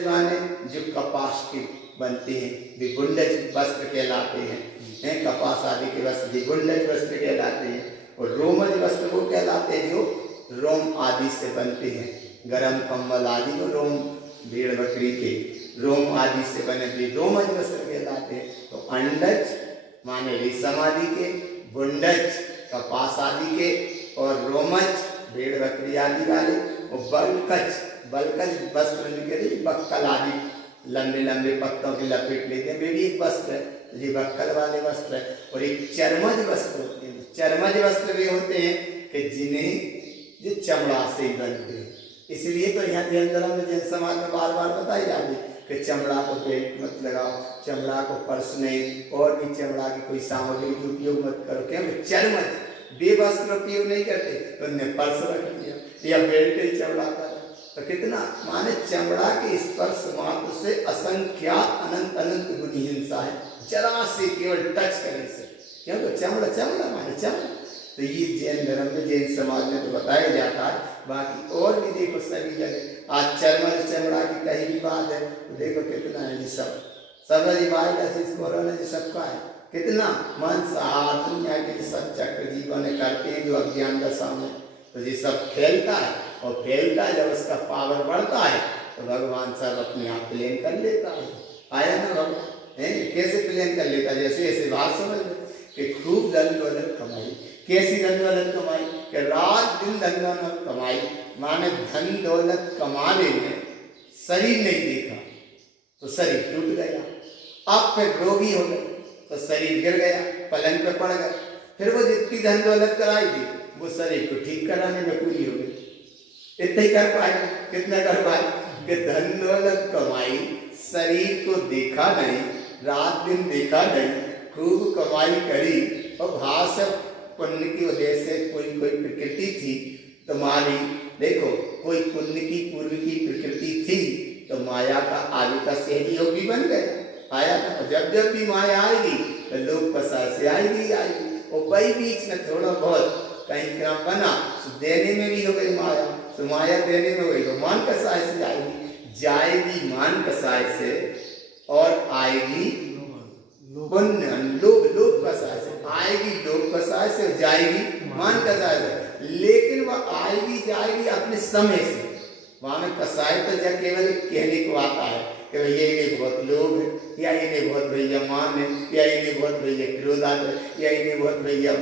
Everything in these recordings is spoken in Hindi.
बुंडज माने जो कपास के बनते हैं वे बुंडज वस्त्र कहलाते हैं। कपास आदि के वस्त्र भी बुंडज वस्त्र कहलाते हैं। और रोमज वस्त्र वो कहलाते हैं जो रोम आदि से बनते हैं। गरम कंबल आदि को रोम भेड़ बकरी के रोम आदि से बने भी रोमज वस्त्र कहलाते हैं। तो अंडज माने रेशम आदि के, बुंडज कपास आदि के, और रोमज भेड़ बकरी आदि वाले, और बलकज वस्त्र निकले बक्कल आदि लंबे लंबे पत्तों की लपेट लेते हैं, वे भी एक वस्त्र है, ये बक्कल वाले वस्त्र है। और एक चरमज वस्त्र होते हैं। चरमज वस्त्र वे होते हैं कि जिन्हें जो चमड़ा से ही बनते हैं। इसलिए तो यहाँ जैन धर्म में जैन समाज में बार बार बताई जाती है कि चमड़ा को बेल्ट मत लगाओ, चमड़ा को पर्स नहीं, और भी चमड़ा की कोई सामग्री का उपयोग मत करो। क्योंकि चरमज वे वस्त्र उपयोग नहीं करते, तो उन्हें पर्स रख लिया या बेल्ट ही चमड़ा का। तो कितना माने चमड़ा के स्पर्श मात्र से असंख्यात अनंत अनंत गुनी हिंसा है, जरा से केवल टच करने से। क्योंकि चमड़ा माने चमड़ा। तो ये जैन धर्म में जैन समाज में तो बताया जाता है। बाकी और भी देखो सभी जगह आज चमड़ा की कहीं भी बात है तो देखो कितना है ये सब वायरस कोरोना ये सबका है। कितना मांसाहार दुनिया के सब चक्र जीवन करते हैं जो अज्ञान दशा में, तो ये सब फैलता है। और फैलता है जब उसका पावर बढ़ता है तो भगवान सब अपने आप प्लेन कर लेता है। आया ना भगवान कैसे प्लेन कर लेता है? जैसे ऐसे बात समझ लो कि खूब धन दौलत कमाई। कैसी धन दौलत कमाई? कि रात दिन धन दौलत कमाई, माने धन दौलत कमाने में शरीर नहीं देखा तो शरीर टूट गया। अब फिर रोगी हो गए तो शरीर गिर गया, पलंग पर पड़ गया। फिर वो जितनी धन दौलत कराई थी वो शरीर को ठीक कराने में पूरी हो गई। इतना ही कर पाए। कितना कर पाए कि धन दौलत कमाई, शरीर को देखा नहीं, रात दिन देखा नहीं, खूब कमाई करी, और भाष पुण्य की वजह से कोई प्रकृति थी तुम्हारी। देखो कोई पुण्य की पूर्व की प्रकृति थी तो माया का आदि का सहयोग भी बन गया। आया ना? जब भी माया आएगी तो लोग प्रसार से आएगी। और वही बीच में थोड़ा बहुत कहीं क्रम बना तो देने में भी हो गई माया, तो माया देने में हो गई तो मान कसाय से जाएगी मान कसाय से, और आएगी पुण्य लोभ कसाय से। आएगी लोभ कसाय से, जाएगी मान कसाय से। लेकिन वह आएगी जाएगी अपने समय से। वहां में कसाय तो जब केवल कहने को आता है कि भैया इन्हें बहुत लोभ है, या इन्हें बहुत भैया मान है, या इन्हें बहुत भैया क्रोध आता है, या इन्हें बहुत भैया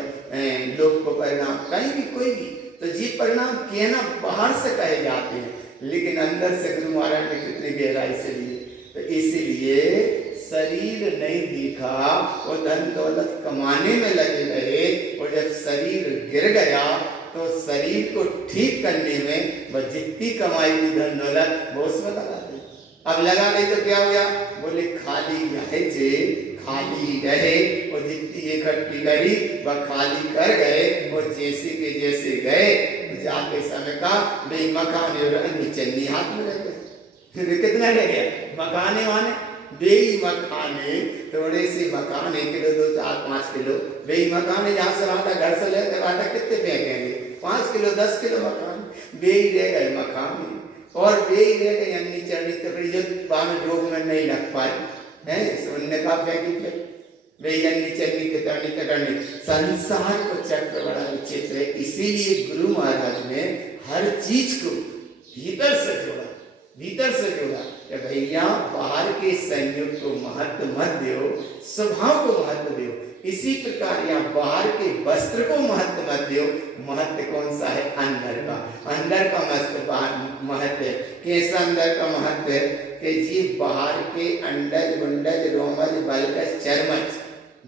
लोभ को परिणाम, कहीं भी कोई भी तो जी परिणाम कहना बाहर से कहे जाते हैं, लेकिन अंदर से गुरु महाराज ने कितनी गहराई से लिए। तो इसीलिए शरीर नहीं दिखा और धन दौलत कमाने में लगे रहे, और जब शरीर गिर गया तो शरीर को ठीक करने में वह जितनी कमाई की धन दौलत वो उसमें लगा दी। अब लगा नहीं तो क्या हो गया? बोले खाली रहे, और जितनी इकट्ठी करी वह खाली कर गए, और जैसे के जैसे गए जाते समय का भाई मकान चन्नी हाथ में रह गए। कितना रह गया? मकाने माने बेई मकाने, थोड़े से मकान 1 किलो 2 4 5 किलो बेई मकाने। जहाँ से आटा घर से लेकर आटा कितने फेंकेंगे? 5 किलो 10 किलो मकान बेई रह गए मकान, और बेई रह गई अन्नी चरनी तकड़ी जो बाहर रोग में नहीं लग पाए हैं, उनने कहा फेंकी फिर बेई अन्नी चरनी तकड़ी तकड़नी। संसार को चक्र बड़ा विचित्र है। इसीलिए गुरु महाराज ने हर चीज को भीतर से जोड़ा कि भैया बाहर के संयोग को महत्व मत दो, स्वभाव को महत्व दो। इसी प्रकार यहाँ बाहर के वस्त्र को महत्व मत दो। महत्व कौन सा है? अंदर का महत्व है। कैसा अंदर का महत्व है? कि जी बाहर के अंडज गुंडज रोमज बलकज चरमज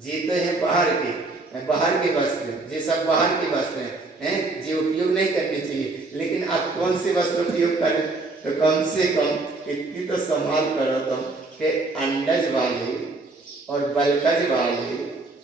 जी तो है बाहर के वस्त्र, ये सब बाहर के वस्त्र हैं जो उपयोग नहीं करने चाहिए। लेकिन आप कौन से वस्त्र उपयोग करें? तो कम से कम इतनी तो संभाल करो तुम कि अंडज वाले और बलकज वाले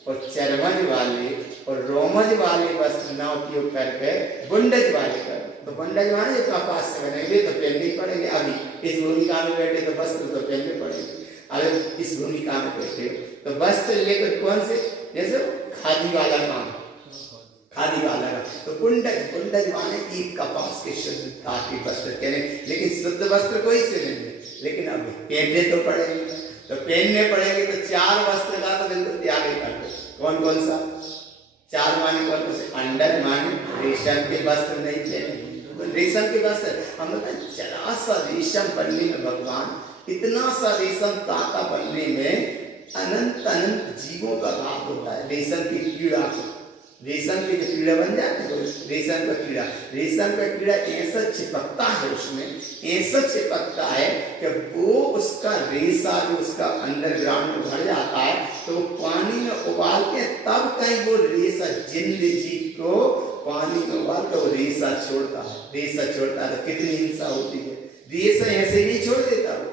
और चरमज वाले और रोमज वाले वस्त्र ना उपयोग करके बुंडज वाले कर। तो बुंडज वाले तो कपास से बनेंगे तो पहनने पड़ेंगे। अभी इस भूमिका में बैठे तो वस्त्र तो पहनने पड़ेंगे। अगर इस भूमिका में बैठे तो वस्त्र लेकर कौन से, जैसे खादी वाला काम, खादी वाला का तो बुंडज माने की कपास के शुद्ध धातु वस्त्र कह रहे, लेकिन शुद्ध वस्त्र कोई से लेंगे। लेकिन अब पहनने तो पड़ेंगे, तो पहनने पड़ेंगे तो 4 वस्त्र का तो बिल्कुल त्याग ही कर दो। कौन कौन सा? 4 माने कौन कौन से? अंडर माने रेशम के वस्त्र नहीं पहने, रेशम के वस्त्र हम बताएं, जरा सा रेशम बनने में भगवान, इतना सा रेशम ताका बनने में अनंत अनंत जीवों का घात होता है। रेशम की कीड़ा को, रेशम के जो कीड़ा बन जाते हैं रेशम का कीड़ा ऐसा चिपकता है, उसमें ऐसा चिपकता है कि वो उसका रेशा जो उसका अंडरग्राउंड में भर जाता है, तो पानी में उबालते हैं, तब कहीं वो रेशा जिंद जीव को पानी में उबालकर वो रेशा छोड़ता है, रेशा छोड़ता है। तो कितनी हिंसा होती है। रेशा ऐसे नहीं छोड़ देता, वो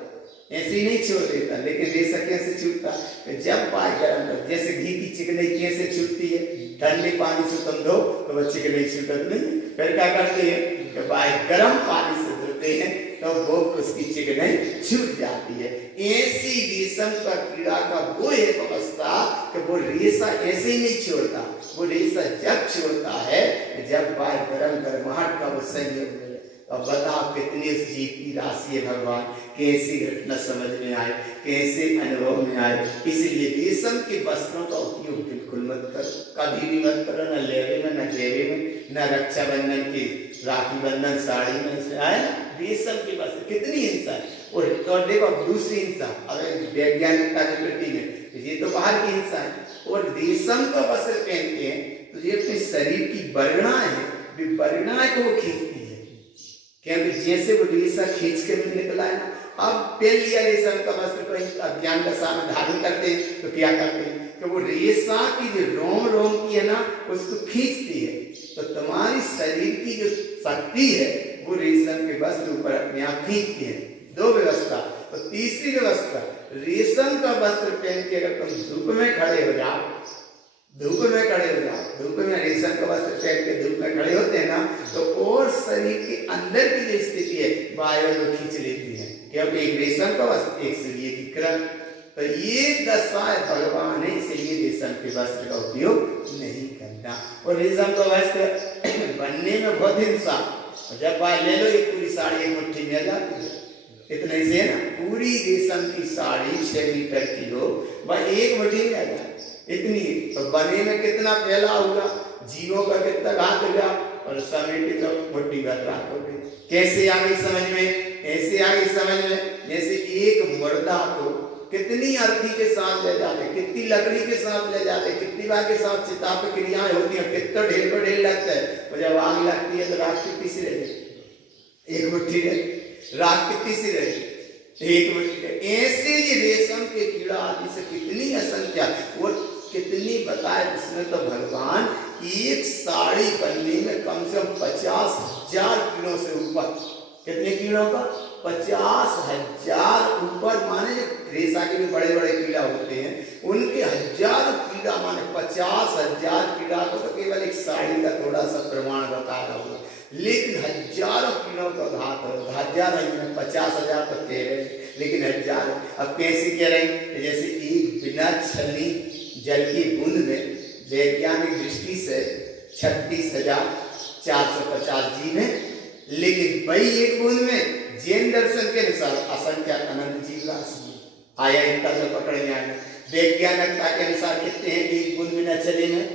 ऐसे ही नहीं छोड़ देता, लेकिन रेशा कैसे छूटता है? जब पाए गर्म कर, जैसे घी की चिकनाई कैसे छूटती है? ठंडे पानी से तुम धो तो वो चिकनाई छूटत नहीं, फिर क्या करते हैं कि भाई गर्म पानी से धोते हैं तो वो उसकी चिकनाई छूट जाती है। ऐसी रेशम का कीड़ा का वो एक अवस्था कि वो रेशा ऐसे ही नहीं छोड़ता, वो रेशा जब छोड़ता है जब भाई गर्म गर्माहट का वो संयोग मिले। अब बताओ कितनी उस जीव की राशि है भगवान, कैसी घटना समझ में आए, कैसे अनुभव में आए। इसलिए रेशम के वस्त्रों का उपयोग बिल्कुल मत करो, कभी भी मत करो, न लेवे में न देवे में, न रक्षाबंधन की राखी बंधन साड़ी में से आए ना रेशम के वस्त्र। कितनी हिंसा है। और देखो दूसरी हिंसा, अगर वैज्ञानिकता की वृत्ति में, ये तो बाहर की हिंसा है, और रेशम का वस्त्र पहनते हैं तो ये अपने शरीर की बरगनाएं हैं, बरगनाएं को वो खींचती है, क्योंकि जैसे वो रेशा खींच के निकला है ना। अब पहन लिया रेशम का वस्त्र, कोई अज्ञान दशा में धारण करते हैं तो क्या करते हैं कि वो रेशा की जो रोम रोम की है ना उसको खींचती है, तो तुम्हारी शरीर की जो शक्ति है वो रेशम के वस्त्र ऊपर अपने आप खींचती है। 2 व्यवस्था। तो तीसरी व्यवस्था, रेशम का वस्त्र पहन के अगर तुम धूप में खड़े हो जाओ, धूप में खड़े हो जाओ, धूप में रेशम का वस्त्र पहन के धूप में खड़े होते हैं ना, तो और शरीर के अंदर की जो स्थिति है वायु में खींच लेती है, क्योंकि एक रेशम का वस्त्र, एक सूर्य की किरण। तो ये दशा भगवान है, इसलिए रेशम के वस्त्र का उपयोग नहीं करना। और रेशम का वस्त्र बनने में बहुत हिंसा, जब बाहर ले लो एक पूरी साड़ी एक मुट्ठी में आ जाती है, इतने से है ना, पूरी रेशम की साड़ी 6 मीटर की हो, वह एक मुट्ठी में आ जाए इतनी। तो बने में कितना फैला होगा, जीवों का कितना घात होगा, और समेटे तो मुट्ठी भर रात हो गई। कैसे आ गई समझ में? ऐसे आ गई समझ में जैसे एक मुर्दा को कितनी अर्थी के साथ ले जाते, कितनी लकड़ी के साथ ले जाते, कितनी बार के साथ चिता पे क्रियाएं होती हैं, कितना ढेर पर ढेर लगता है, और जब आग लगती है तो रात कितनी सी रहे, एक मुट्ठी रहे, रात कितनी सी रहे, एक मुट्ठी। ऐसे ही रेशम के कीड़ा आदि से कितनी असंख्या, वो कितनी बताए उसमें तो भगवान एक साड़ी बनने में कम से कम 50,000 कीड़ों से ऊपर, कितने कीड़ों का? 50,000 ऊपर, माने रेशा के भी बड़े बड़े कीड़ा होते हैं, उनके हजारों कीड़ा, माने 50,000 कीड़ा को तो केवल एक साड़ी का थोड़ा सा प्रमाण बता रहा होगा, लेकिन हजारों कीड़ों का घात हो, हजार नहीं 50,000 तक कह रहे हैं, लेकिन हजारों। अब कैसे कह रहे हैं? जैसे एक बिना छलनी जल की बूंद में वैज्ञानिक दृष्टि से 36,450 जीव है, लेकिन वही एक बूंद में जैन दर्शन के अनुसार असंख्य अनंत जीव राशि आया, इतना तो पकड़ में आया। वैज्ञानिकता के अनुसार कितने हैं एक बूंद बिना चले में?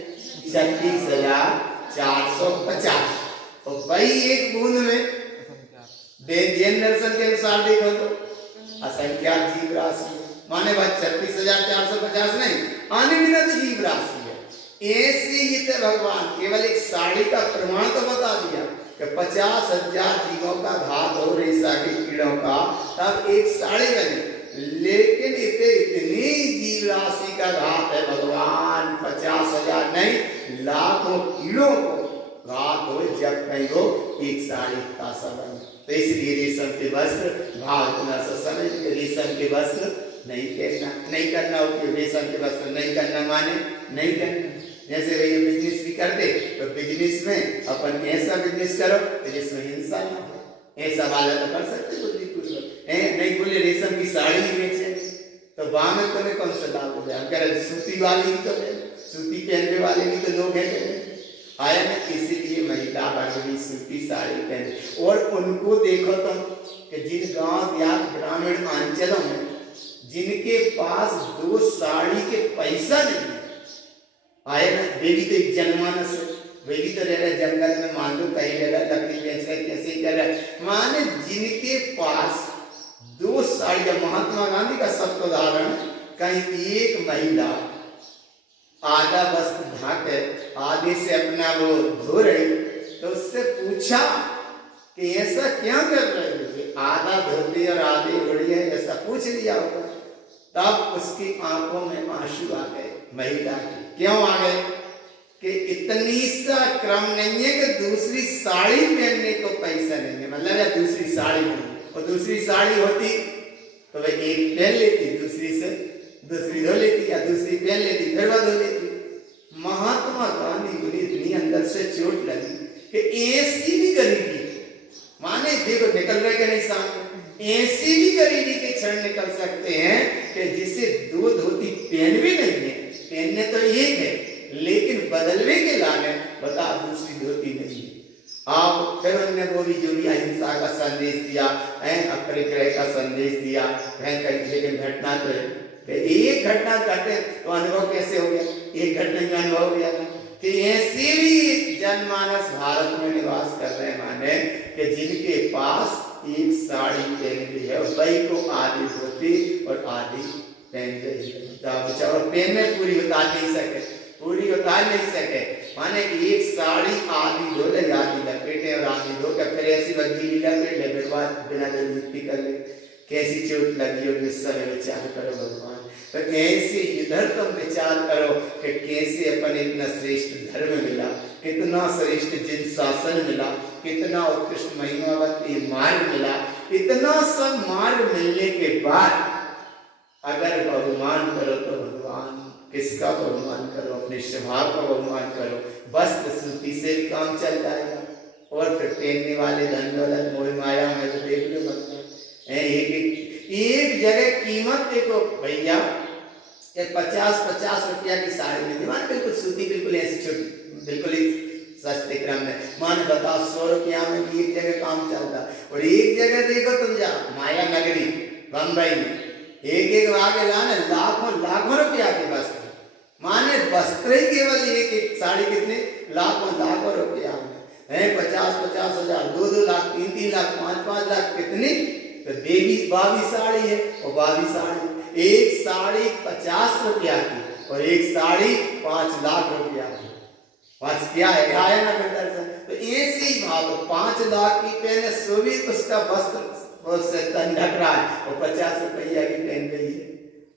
36,450। और वही एक बूंद में जैन दर्शन के अनुसार देखो तो असंख्य जीव राशि, माने बात 36,450 नहीं, अनगिनत जीव राशि है। ऐसे ही तो भगवान केवल एक साड़ी का प्रमाण तो बता दिया कि 50,000 जीवों का घात हो रेशा के कीड़ों का, तब एक साड़ी बने, लेकिन इतनी जीव राशि का घात है भगवान, 50,000 नहीं लाखों कीड़ों को घात हो जब कहीं वो एक साड़ी का बने। तो इसलिए रेशम के वस्त्र भाव समझ के रेशम के वस्त्र नहीं कहना, नहीं करना उपयोग, रेशम के वस्त्र नहीं करना माने नहीं करना। जैसे भैया बिजनेस भी करते तो बिजनेस में अपन ऐसा बिजनेस करो जिसमें हिंसा ना हो, ऐसा वाला तो कर सकते बुद्धिपूर्वक। नहीं बोले रेशम की साड़ी ही बेचे तो वहां में तुम्हें कौन सा लाभ हो गया? अगर सूती वाली भी तो सूती पहनने वाले भी तो लोग हैं आया ना, इसीलिए महिला वर्ग भी सूती साड़ी पहने। और उनको देखो तुम कि जिन गांव या ग्रामीण अंचलों में जिनके पास 2 साड़ी के पैसा नहीं है, आए ना, वे भी तो एक जनमानस है, वे भी तो रह रहे जंगल में, मान लो कहीं रह रहा, लकड़ी बेच कर कैसे ही कर रहा है, माने जिनके पास 2 साड़ी, जब महात्मा गांधी का सत्य उदाहरण, कहीं एक महिला आधा वस्त्र ढाकर आधे से अपना वो धो रही, तो उससे पूछा कि ऐसा क्या कर रहे हो, आधा धोती और आधे उड़ी है, ऐसा पूछ लिया होगा। तब उसकी आंखों में आंसू आ गए महिला के। क्यों आ गए? कि इतनी सा क्रम नहीं है कि दूसरी साड़ी पहनने को पैसा नहीं है, मतलब या दूसरी साड़ी नहीं, और दूसरी साड़ी होती तो वह एक पहन लेती, दूसरी से दूसरी धो लेती, या दूसरी पहन लेती फिर वह धो लेती। महात्मा गांधी को इतनी अंदर से चोट लगी कि ऐसी भी गरीबी, माने देखो निकल रहे के नहीं सामने, ऐसी भी गरीबी के क्षण निकल सकते हैं कि जिसे 2 धोती पहन भी नहीं है, पहनने तो एक है लेकिन बदलवे के लाने बता दूसरी धोती नहीं। आप फिर उन्होंने वो भी जो भी अहिंसा का संदेश दिया, अपरिग्रह का संदेश दिया, लेकिन घटना तो है, एक घटना घटे तो अनुभव कैसे हो गया, एक घटना में अनुभव हो गया कि ऐसे भी जनमानस भारत में निवास कर रहे हैं, माने कि जिनके पास एक साड़ी पहन ली है, वही को आधी धोती और आधी पहन रही है, और पहनने पूरी उतार नहीं सके, पूरी उतार नहीं सके, माने एक साड़ी आधी धो ले, आधी लपेटे और आधी धो के फिर ऐसी बदली लपेट ले, फिर बाद बिना जल्दी कर ले, कैसी चोट लगी हो इस समय विचार करो भगवान। तो ऐसे इधर तुम विचार करो कि कैसे अपन इतना श्रेष्ठ धर्म मिला, कितना श्रेष्ठ जिन शासन मिला, कितना उत्कृष्ट महिमावती मार्ग मिला, इतना सब मार्ग मिलने के बाद अगर बहुमान करो तो भगवान किसका बहुमान करो, अपने स्वभाव का बहुमान करो, वस्त्र सूती से काम चल जाएगा, और फिर पहनने वाले धन दौलत मोह माया में तो देख लो भगवान, एक जगह कीमत देखो भैया, 50-50 रुपया की साड़ी मिलती, मान बिल्कुल सूती, बिल्कुल ऐसी छोटी, बिल्कुल ही सस्ते क्रम में, मान बताओ 100 रुपया में भी एक जगह काम चलता, और एक जगह देखो तुम जा माया नगरी बम्बई में, एक आगे लाना लाखों रुपया के वस्त्र, माने वस्त्र ही केवल एक साड़ी कितने लाखों रुपया में, 50-50 हजार, 2-2 लाख, 3-3 लाख, 5-5 लाख, कितनी तो 22 साड़ी है, और 22 साड़ी, एक साड़ी 50 रुपया की और एक साड़ी 5 लाख रुपया की, बस क्या है, आया ना बेटा से। तो ऐसे ही भाव 5 लाख की पहने सो भी उसका वस्त्र उससे तन ढक रहा है, और 50 रुपया की पहन गई है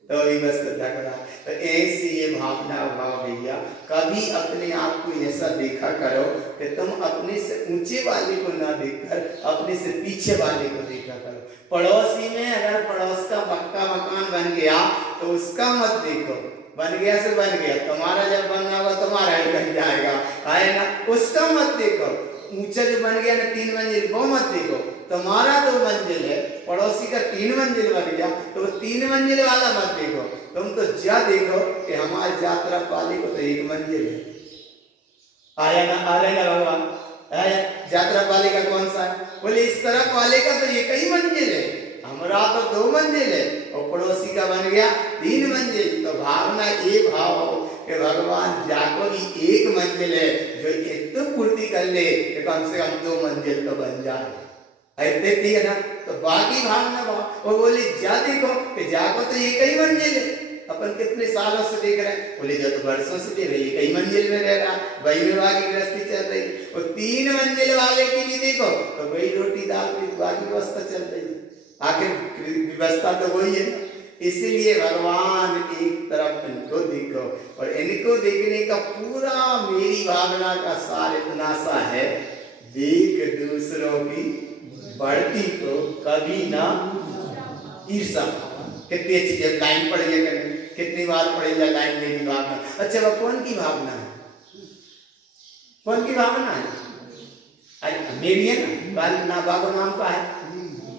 तो भी वस्त्र ढक रहा है। तो ऐसी ये भावना भाव भैया, कभी अपने आप को ऐसा देखा करो कि तुम अपने से ऊंचे वाले को ना देखकर अपने से पीछे वाले को देखा करो। पड़ोसी में अगर पड़ोस का पक्का मकान बन गया तो उसका मत देखो, बन गया से बन गया, तुम्हारा जब बनना होगा तुम्हारा ही बन जाएगा, है ना, उसका मत देखो। ऊंचा जो बन गया ना 3 मंजिल, वो मत देखो, तुम्हारा 2 मंजिल है, पड़ोसी का 3 मंजिल बन गया तो 3 मंजिल वाला मत देखो, तुम तो जा देखो कि हमारे यात्रा पाली को तो 1 मंजिल है, आया ना, आ रहे ना भगवान, यात्रा पाली का कौन सा है, बोले इस तरफ वाले का तो 1 ही मंजिल है, हमारा तो 2 मंजिल है, और पड़ोसी का बन गया 3 मंजिल। तो भावना ये भाव कि भगवान जाको भी 1 मंजिल है, जो एक तो पूर्ति कर ले कि कम से कम 2 मंजिल तो बन जाए, ऐसे थी है ना। तो बाकी भावना भाव वो बोले जा देखो कि जाको तो 1 ही मंजिल है, अपन कितने सालों से देख रहे हैं, बोले जो तो वर्षों से देख रहे 1 ही मंजिल में रह रहा, वही विवाह की गृहस्थी चल रही, और 3 मंजिल वाले की भी देखो तो वही रोटी दाल की बाकी व्यवस्था चल रही है, आखिर व्यवस्था तो वही है। इसीलिए भगवान एक तरफ इनको देखो, और इनको देखने का पूरा मेरी भावना का सार इतना सा है, देख दूसरों की बढ़ती को कभी ना ईर्षा। कितनी अच्छी जब लाइन पढ़ लिया करें, कितनी बार पढ़ी जाए लाइन मेरी भावना। अच्छा वह कौन की भावना है, कौन की भावना है, अरे मेरी है ना, कल ना बाबू नाम का है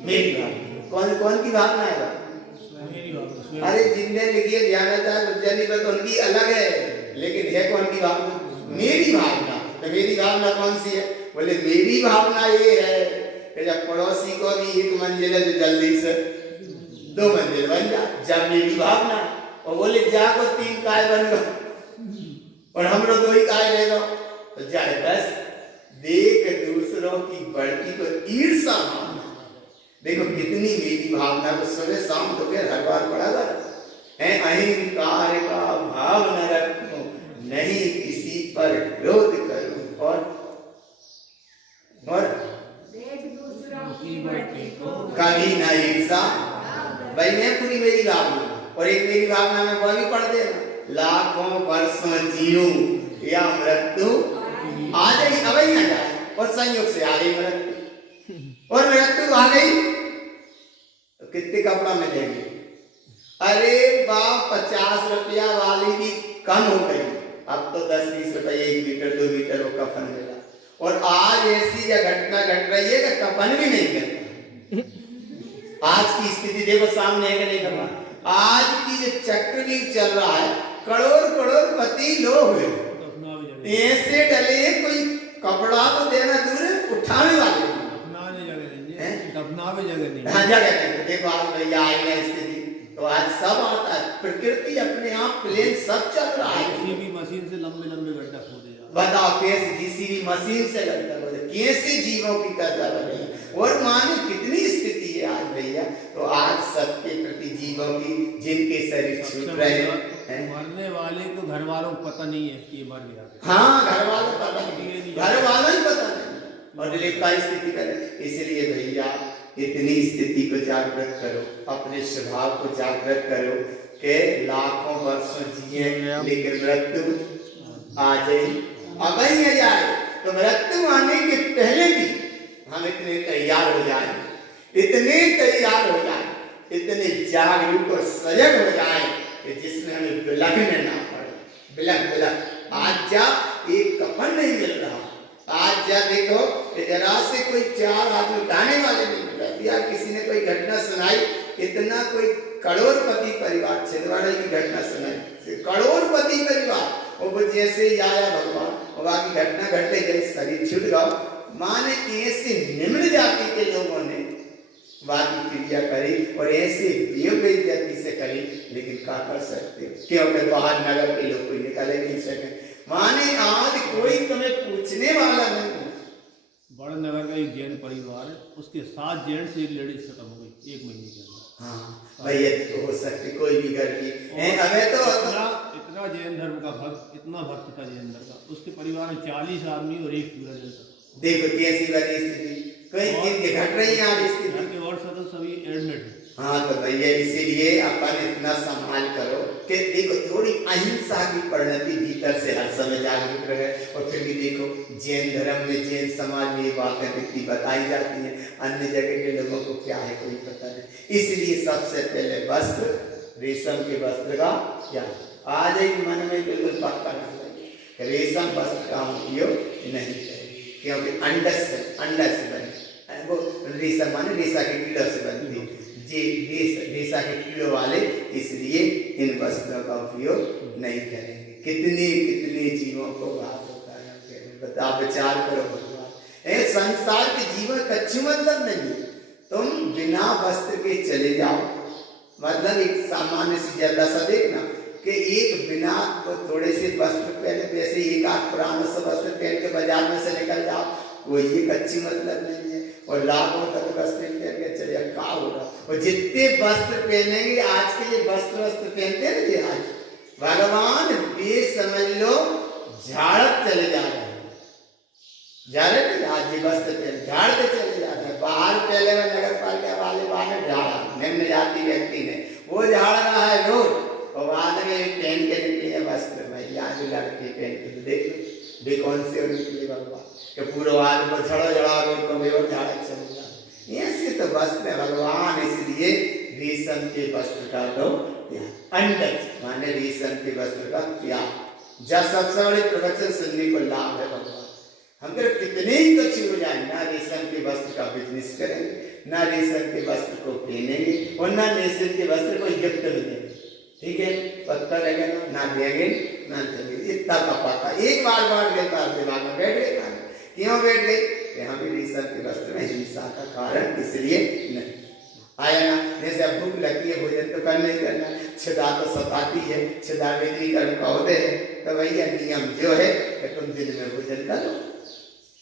मेरी भावना, कौन कौन की भावना है, अरे जिनने लिखी है ध्यान पर तो उनकी अलग है, लेकिन है कौन की भावना, मेरी भावना। तो मेरी भावना कौन सी है, बोले मेरी भावना ये है कि जब पड़ोसी को भी एक मंजिल है तो जल्दी से 2 मंजिल बन जा। जब मेरी भावना और बोले जाको 3 काय बन गो और हम लोग 2 ही काय रह गो तो जाए 10। देख दूसरों की बढ़ती को ईर्षा मानना। देखो कितनी मेरी भावना को सुबह शाम दोपहर हर बार पढ़ा था है। अहंकार का भाव न रखो, नहीं किसी पर क्रोध करो और कभी न ईर्षा। भाई मैं पूरी मेरी भावना और एक मेरी भावना में वह भी पढ़ देना, लाखों वर्षों जीऊं या मृत्यु आ गई अब ही ना जाए और संयोग से आ गई मृत्यु और मृत्यु आ गई तो कितने कपड़ा मिलेंगे। अरे बाप 50 रुपया वाली भी कम हो गई, अब तो 10-20 रुपये 1 मीटर 2 मीटर वो कफन मिला। और आज ऐसी यह घटना घट रही है कि कफन भी नहीं मिलता। आज की स्थिति देखो सामने है कि नहीं करना। आज की जो चक्र भी चल रहा है, करोड़पति लोग ऐसे डले कोई कपड़ा तो देना दूर है, उठाने वाले दफनावे जगह नहीं। हाँ जगह नहीं। देखो आज भैया आई है स्थिति तो आज सब आता है, प्रकृति अपने आप प्लेन सब चल रहा है। जेसीबी मशीन से लंबे लंबे गड्ढा खोदे जा। बताओ कैसे जेसीबी मशीन से गड्ढा खोदे, कैसे जीवों की कदर बनी और माने कितनी स्थिति है आज भैया। तो आज सबके प्रति जीवों की जिनके शरीर छूट रहे हैं, मरने वाले को घर वालों को पता नहीं है कि ये मर गया। हाँ घर वालों को पता नहीं, घर वालों ही पता नहीं और का स्थिति करें। इसलिए भैया इतनी स्थिति को जागृत करो, अपने स्वभाव को जागृत करो कि लाखों वर्षों जिए लेकिन मृत्यु आ जाए अब ही आ जाए। तो मृत्यु आने के पहले भी हम इतने तैयार हो जाए, इतने तैयार हो जाए, इतने जागरूक और सजग हो जाए कि जिसमें हमें बिलखने ना पड़े। बिलख आज जा एक कफन नहीं मिल रहा, आज जा देखो जरा से कोई 4 आदमी उठाने वाले नहीं मिल रहा। या किसी ने कोई घटना सुनाई, इतना कोई करोड़पति परिवार छिंदवाड़ा की घटना सुनाई, करोड़पति परिवार और वो जैसे आया भगवान और बाकी घटना घट गई, जब शरीर छूट गया माने ऐसे निम्न जाति के लोगों ने बाकी क्रिया करी और ऐसे बेइज्जती से करी, लेकिन क्या कर सकते क्योंकि बाहर नगर के लोग कोई निकले नहीं सके। माने आज कोई तुम्हें पूछने वाला नहीं। बड़े नगर का एक जैन परिवार है, उसके 7 जेंट्स एक लेडीज खत्म हो गई 1 महीने के अंदर। हाँ भैया तो हो सकती कोई भी घर की हमें तो इतना जैन धर्म का भक्त, इतना भक्त था जैन धर्म का, उसके परिवार में 40 आदमी और 1 पूरा जन। देखो कैसी बनी स्थिति, कई दिन घट रही है आज स्थिति और सदस्य सभी एडमिट है। हाँ तो भैया इसीलिए अपन इतना संभाल करो कि देखो थोड़ी अहिंसा की परिणति भीतर से हर समय जागरूक रहे। और फिर भी देखो जैन धर्म में, जैन समाज में ये बातें कितनी बताई जाती हैं, अन्य जगह के लोगों को क्या है कोई पता नहीं। इसलिए सबसे पहले वस्त्र, रेशम के वस्त्र का क्या आज एक मन में बिल्कुल पक्का रखना, रेशम वस्त्र का उपयोग नहीं करें क्योंकि अंडस से बने वो रेशम माने रेशा के कीड़ों से बनती है, रेशा के कीड़ों वाले, इसलिए इन वस्त्रों का उपयोग नहीं करेंगे। कितने जीवों को घात होता है, बताओ विचार करो भगवान। संसार के जीवन कच्ची मतलब नहीं, तुम बिना वस्त्र के चले जाओ, मतलब एक सामान्य सी जल्दा सा देखना कि एक बिना तो थोड़े से वस्त्र पहने, वैसे एक आध पुराना सा वस्त्र पहन के बाजार में से निकल जाओ, कोई ये कच्ची मतलब नहीं है। और लाखों तक वस्त्र पहन के चले क्या होगा। और जितने वस्त्र पहनेंगे आज के लिए वस्त्र पहनते हैं ना, आज भगवान ये समझ लो झाड़त चले जा रहे हैं, जा रहे थे आज ये वस्त्र पहन झाड़ते चले जा रहे हैं। बाहर पहले में नगर पालिका वाले झाड़ा, निम्न जाति व्यक्ति ने वो झाड़ रहा है रोज और बाद में पहन के निकली है वस्त्र। भाई यहाँ जो लड़की पहन के देखो कौन से निकले भगवान कि पूरा आज को झड़ा रोड को बेवर झाड़ा चल रहा। ऐसे तो वस्त्र है भगवान, इसलिए रेशम के वस्त्र का दो अंडज माने रेशम के वस्त्र का त्याग। जब सबसे बड़े प्रवचन सुनने को लाभ है भगवान। हम तो कितने ही कुछ हो जाए, ना रेशम के वस्त्र का बिजनेस करेंगे, ना रेशम के वस्त्र को पहनेंगे और ना रेशम के वस्त्र को गिफ्ट में देंगे। ठीक है, पत्ता लगेगा ना देंगे ना देंगे, इतना कपाता एक बार गए दिमाग में बैठ गए। क्यों बैठ गई? यहाँ भी रेशम के वस्त्र में हिंसा का कारण इसलिए नहीं आया ना। जैसे अब भूख लगती है भोजन तो करना ही करना, छिदा तो सताती है, छिदा वेदी कर्म का होते है, तो भैया नियम जो है कि तुम दिन में भोजन करो,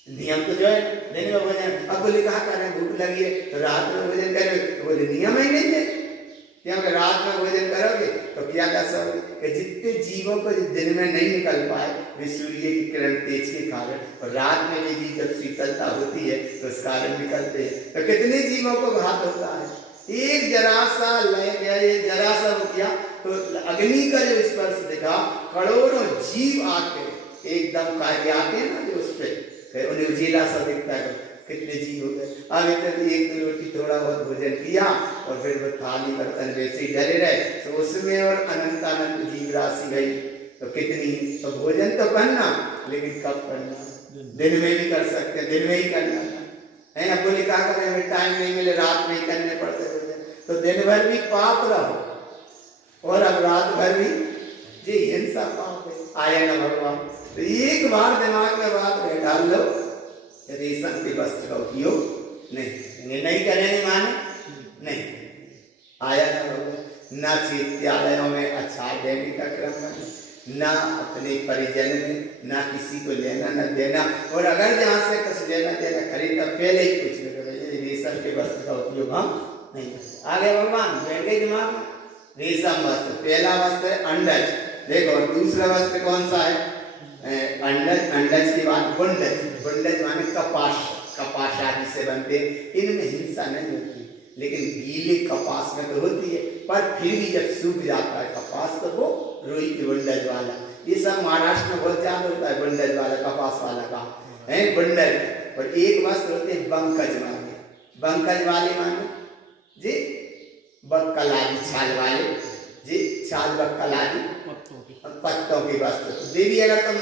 नियम तो जो है दिन में भोजन। अब बोले कहा कर रहे हैं भूख लगी है तो रात में भोजन करोगे, तो बोले नियम ही नहीं है, क्योंकि रात में भोजन करोगे तो क्या कर सकोगे कि जितने जीवों को दिन में नहीं निकल पाए वे सूर्य की किरण तेज के कारण, और रात में भी जीव जब शीतलता होती है तो उस कारण निकलते हैं, तो कितने जीवों को घात होता है। एक जरा सा लय गया, एक जरा सा हो गया तो अग्नि का जो स्पर्श दिखा, करोड़ों जीव आके एकदम काटे आते हैं ना जो उस पे उन्हें उजीला सा दिखता है, कितने जीव हो गए। अब इतने एक दो रोटी थोड़ा बहुत भोजन किया और फिर वो थाली बर्तन वैसे ही डरे रहे, तो उसमें और अनंत अनंत जीव राशि गई, तो कितनी, तो भोजन तो करना लेकिन कब करना, दिन में भी कर सकते हैं, दिन में ही करना है ना। बोले क्या करें हमें टाइम नहीं मिले, रात में ही करने पड़ते भोजन, तो दिन भर भी पाप रहो और अब रात भर भी जी हिंसा पाप है। आया ना भगवान, तो एक बार दिमाग में बात डाल लो, रेशम के वस्त्र का उपयोग नहीं करेंगे माने नहीं। आया ना भगवान, न चैत्यालयों में अच्छा देने का क्रम है, न अपने परिजन में, न किसी को लेना न देना, और अगर जहाँ से कुछ लेना देना खरीदा पहले ही कुछ नहीं, रेशम के वस्त्र का उपयोग हम नहीं करते। आगे भगवान बैठ गए दिमाग में, रेशम वस्त्र पहला वस्त्र है अंडज, देखो दूसरा वस्त्र कौन सा है अंडज, अंडज के बाद बुंडज, बुंडज माने कपास, कपास आदि से बनते, इनमें हिंसा नहीं होती, लेकिन गीले कपास में तो होती है, पर फिर भी जब सूख जाता है कपास तो वो रुई की बुंडज वाला, ये सब महाराष्ट्र में बहुत ज्यादा होता है बुंडज वाला, कपास वाला का है बुंडज। और एक वस्त्र होते हैं बंकज वाले, बंकज वाले माने जी बक्कल आदि छाल वाले, जी छाल बक्कल आदि पत्तों के वस्त्र। देवी अगर तुम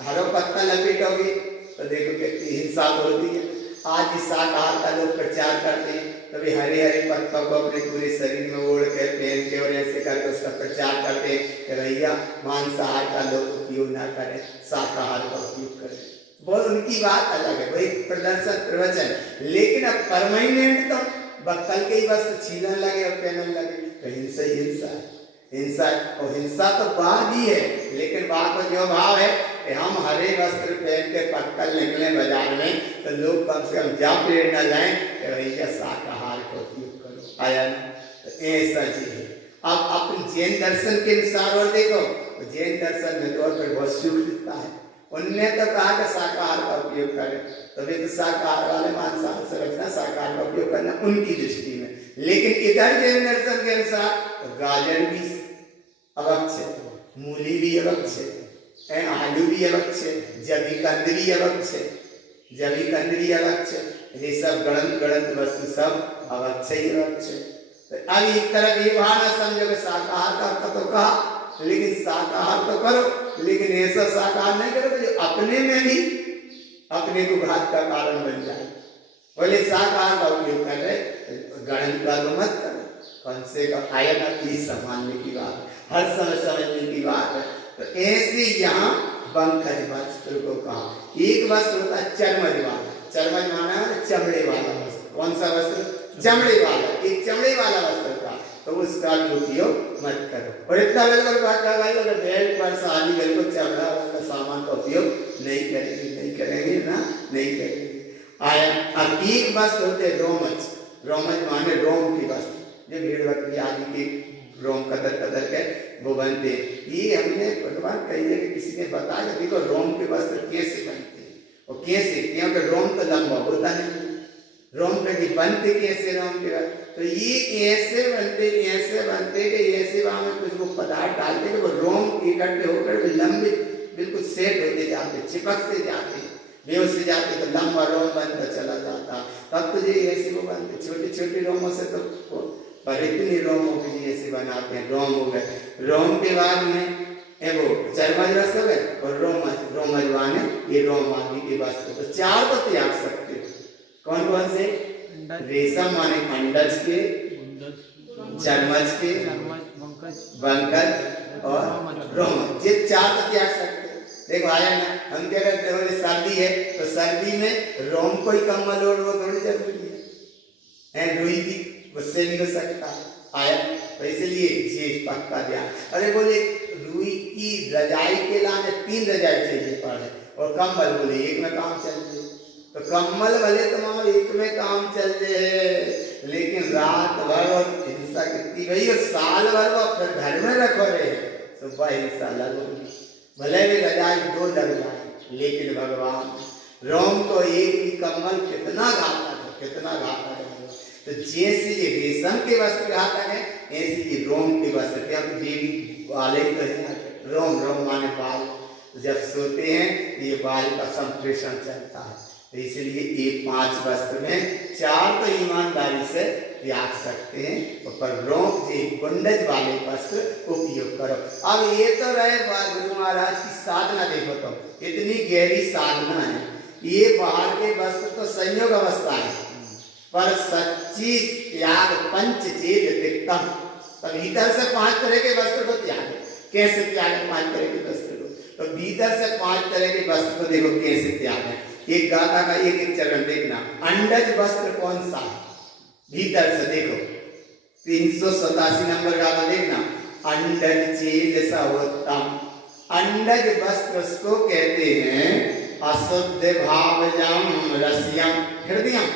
हरो पत्ता लपेटोगे तो देखो कितनी हिंसा होती है। आज इस शाकाहार का लोग प्रचार करते हैं, तभी हरे हरे पत्तों को अपने पूरे शरीर में ओढ़ के पहन के और ऐसे करके उसका प्रचार करते हैं कि भैया मांसाहार का लोग उपयोग ना करें, शाकाहार का उपयोग करें। बहुत उनकी बात अलग है, वही प्रदर्शन प्रवचन, लेकिन अब परमानेंट तो बक्कल के ही वस्त्र छीलन लगे और पहनने लगे, तो हिंसा ही हिंसा है, हिंसा। और हिंसा तो बात ही है, लेकिन बात को जो भाव है कि हम हरे वस्त्र पहन के पक्कल निकले बाजार में, तो लोग कम से कम जा प्रेरणा जाए कि भैया शाकाहार का उपयोग करो। आया ना, तो ऐसा चीज है। अब अपने जैन दर्शन के अनुसार और देखो, जैन दर्शन में तौर पर बहुत सुख दिखता है, उनने तो कहा कि शाकाहार का उपयोग करें, तभी तो शाकाहार वाले मांसाहार से रखना, शाकाहार का उपयोग करना उनकी दृष्टि में। लेकिन इधर जैन दर्शन के अनुसार तो गाजर भी अवक्ष है, मूली भी अवक्ष है, आलू भी अवक्ष है, जबी कंद भी अवक्ष है, जबी कंद भी अवक्ष है, ये सब गणत गणत वस्तु सब अवक्ष ही अवक्ष है। तो अब एक तरफ ये भावना समझो कि शाकाहार का तो कहा, लेकिन शाकाहार तो करो, लेकिन ऐसा शाकाहार नहीं करो जो अपने में भी अपने को घात का कारण बन जाए। बोले शाकाहार का उपयोग कर रहे गणन का तो मत करो, कौन से का आयन अपनी संभालने की बात, हर समय समझने की बात है। तो ऐसे यहाँ बंकज वस्त्र को कहा। एक वस्त्र होता है चर्मज वाला, चर्मज माना है चमड़े वाला वस्त्र। कौन सा वस्त्र? चमड़े वाला, एक चमड़े वाला वस्त्र का, तो उसका उपयोग मत करो। और इतना बिल्कुल बात कर भाई, अगर बेल्ट पर्स आदि बिल्कुल चमड़ा वाला सामान का उपयोग नहीं करेंगे ना, नहीं करेंगे। आया अब एक वस्त्र होते रोमच, रोमच माने रोम की वस्त्र, जो भेड़ बकरी आदि के रोम कदर कदर के वो बनते। ये हमने भगवान कही जगह किसी ने बताया, देखो रोम के वस्त्र कैसे बनते हैं और कैसे, क्योंकि रोम तो लंबा होता नहीं, रोम के बनते कैसे रोम के वस्त्र, तो ये ऐसे बनते कि ऐसे वहां में कुछ वो पदार्थ डालते कि वो रोम इकट्ठे होकर लंबे बिल्कुल सेट होते जाते, चिपकते जाते, बेहोश से जाते, तो लंबा रोम बनता चला जाता। तब तो ये ऐसे वो बनते, छोटे छोटे रोमों से तो पर इतनी रोमों के लिए ऐसे बनाते हैं। रोम हो गए, रोम के बाद में वो चर्मज वस्त्र हो गए, और रोमज वाने ये रोम आदि के वस्त्र, तो चार तो त्याग सकते हो। कौन कौन से? रेशम माने अंडज के, चर्मज के, बंकज और रोमज, ये चार तो त्याग सकते हो। देखो आया ना, हम क्या करते हैं, बोले सर्दी है तो सर्दी में रोम को ही कम्बल ओढ़ वो थोड़ी जरूरी है, रुई की उससे भी हो सकता है। आया तो इसलिए ये पक्का ध्यान। अरे बोले रुई की रजाई के लाने 3 रजाई चाहिए पड़े, और कम्बल बोले एक में काम चल जाए, तो कम्बल भले तुम्हारा एक में काम चल जाए, लेकिन रात भर और हिंसा कितनी गई, और साल भर वो फिर घर में रखो रहे, सुबह हिंसा लगोगी, भले भी रजाई 2 लग जाए, लेकिन भगवान रोम को एक ही कम्बल कितना घातक है, कितना घातक है। तो जैसे ये रेशम के वस्त्र घातक है, ऐसे ये रोम के वस्त्र, क्या देवी वाले तो है, रोम रोम माने बाल, जब सोते हैं ये बाल का संप्रेषण चलता है, तो इसलिए ये 5 वस्त्र में 4 तो ईमानदारी से त्याग सकते हैं, पर रोम जी गुंडज वाले वस्त्र उपयोग करो। अब ये तो रहे गुरु महाराज की साधना, देखो तो इतनी गहरी साधना है, ये बाहर के वस्त्र तो संयोग अवस्था है, पर सच्ची त्याग पंचचेत तिक्तम, तब भीतर से 5 तरह के वस्त्र को त्याग। कैसे त्याग 5 तरह के वस्त्र को? तो भीतर से 5 तरह के वस्त्र को देखो कैसे त्याग है। एक गाथा का एक एक चरण देखना। अंडज वस्त्र कौन सा है? भीतर से देखो 387 नंबर गाथा देखना। अंडज चेल सहोत्तम, अंडज वस्त्र उसको कहते हैं अशुद्ध भावजम रस्यम हृदयम,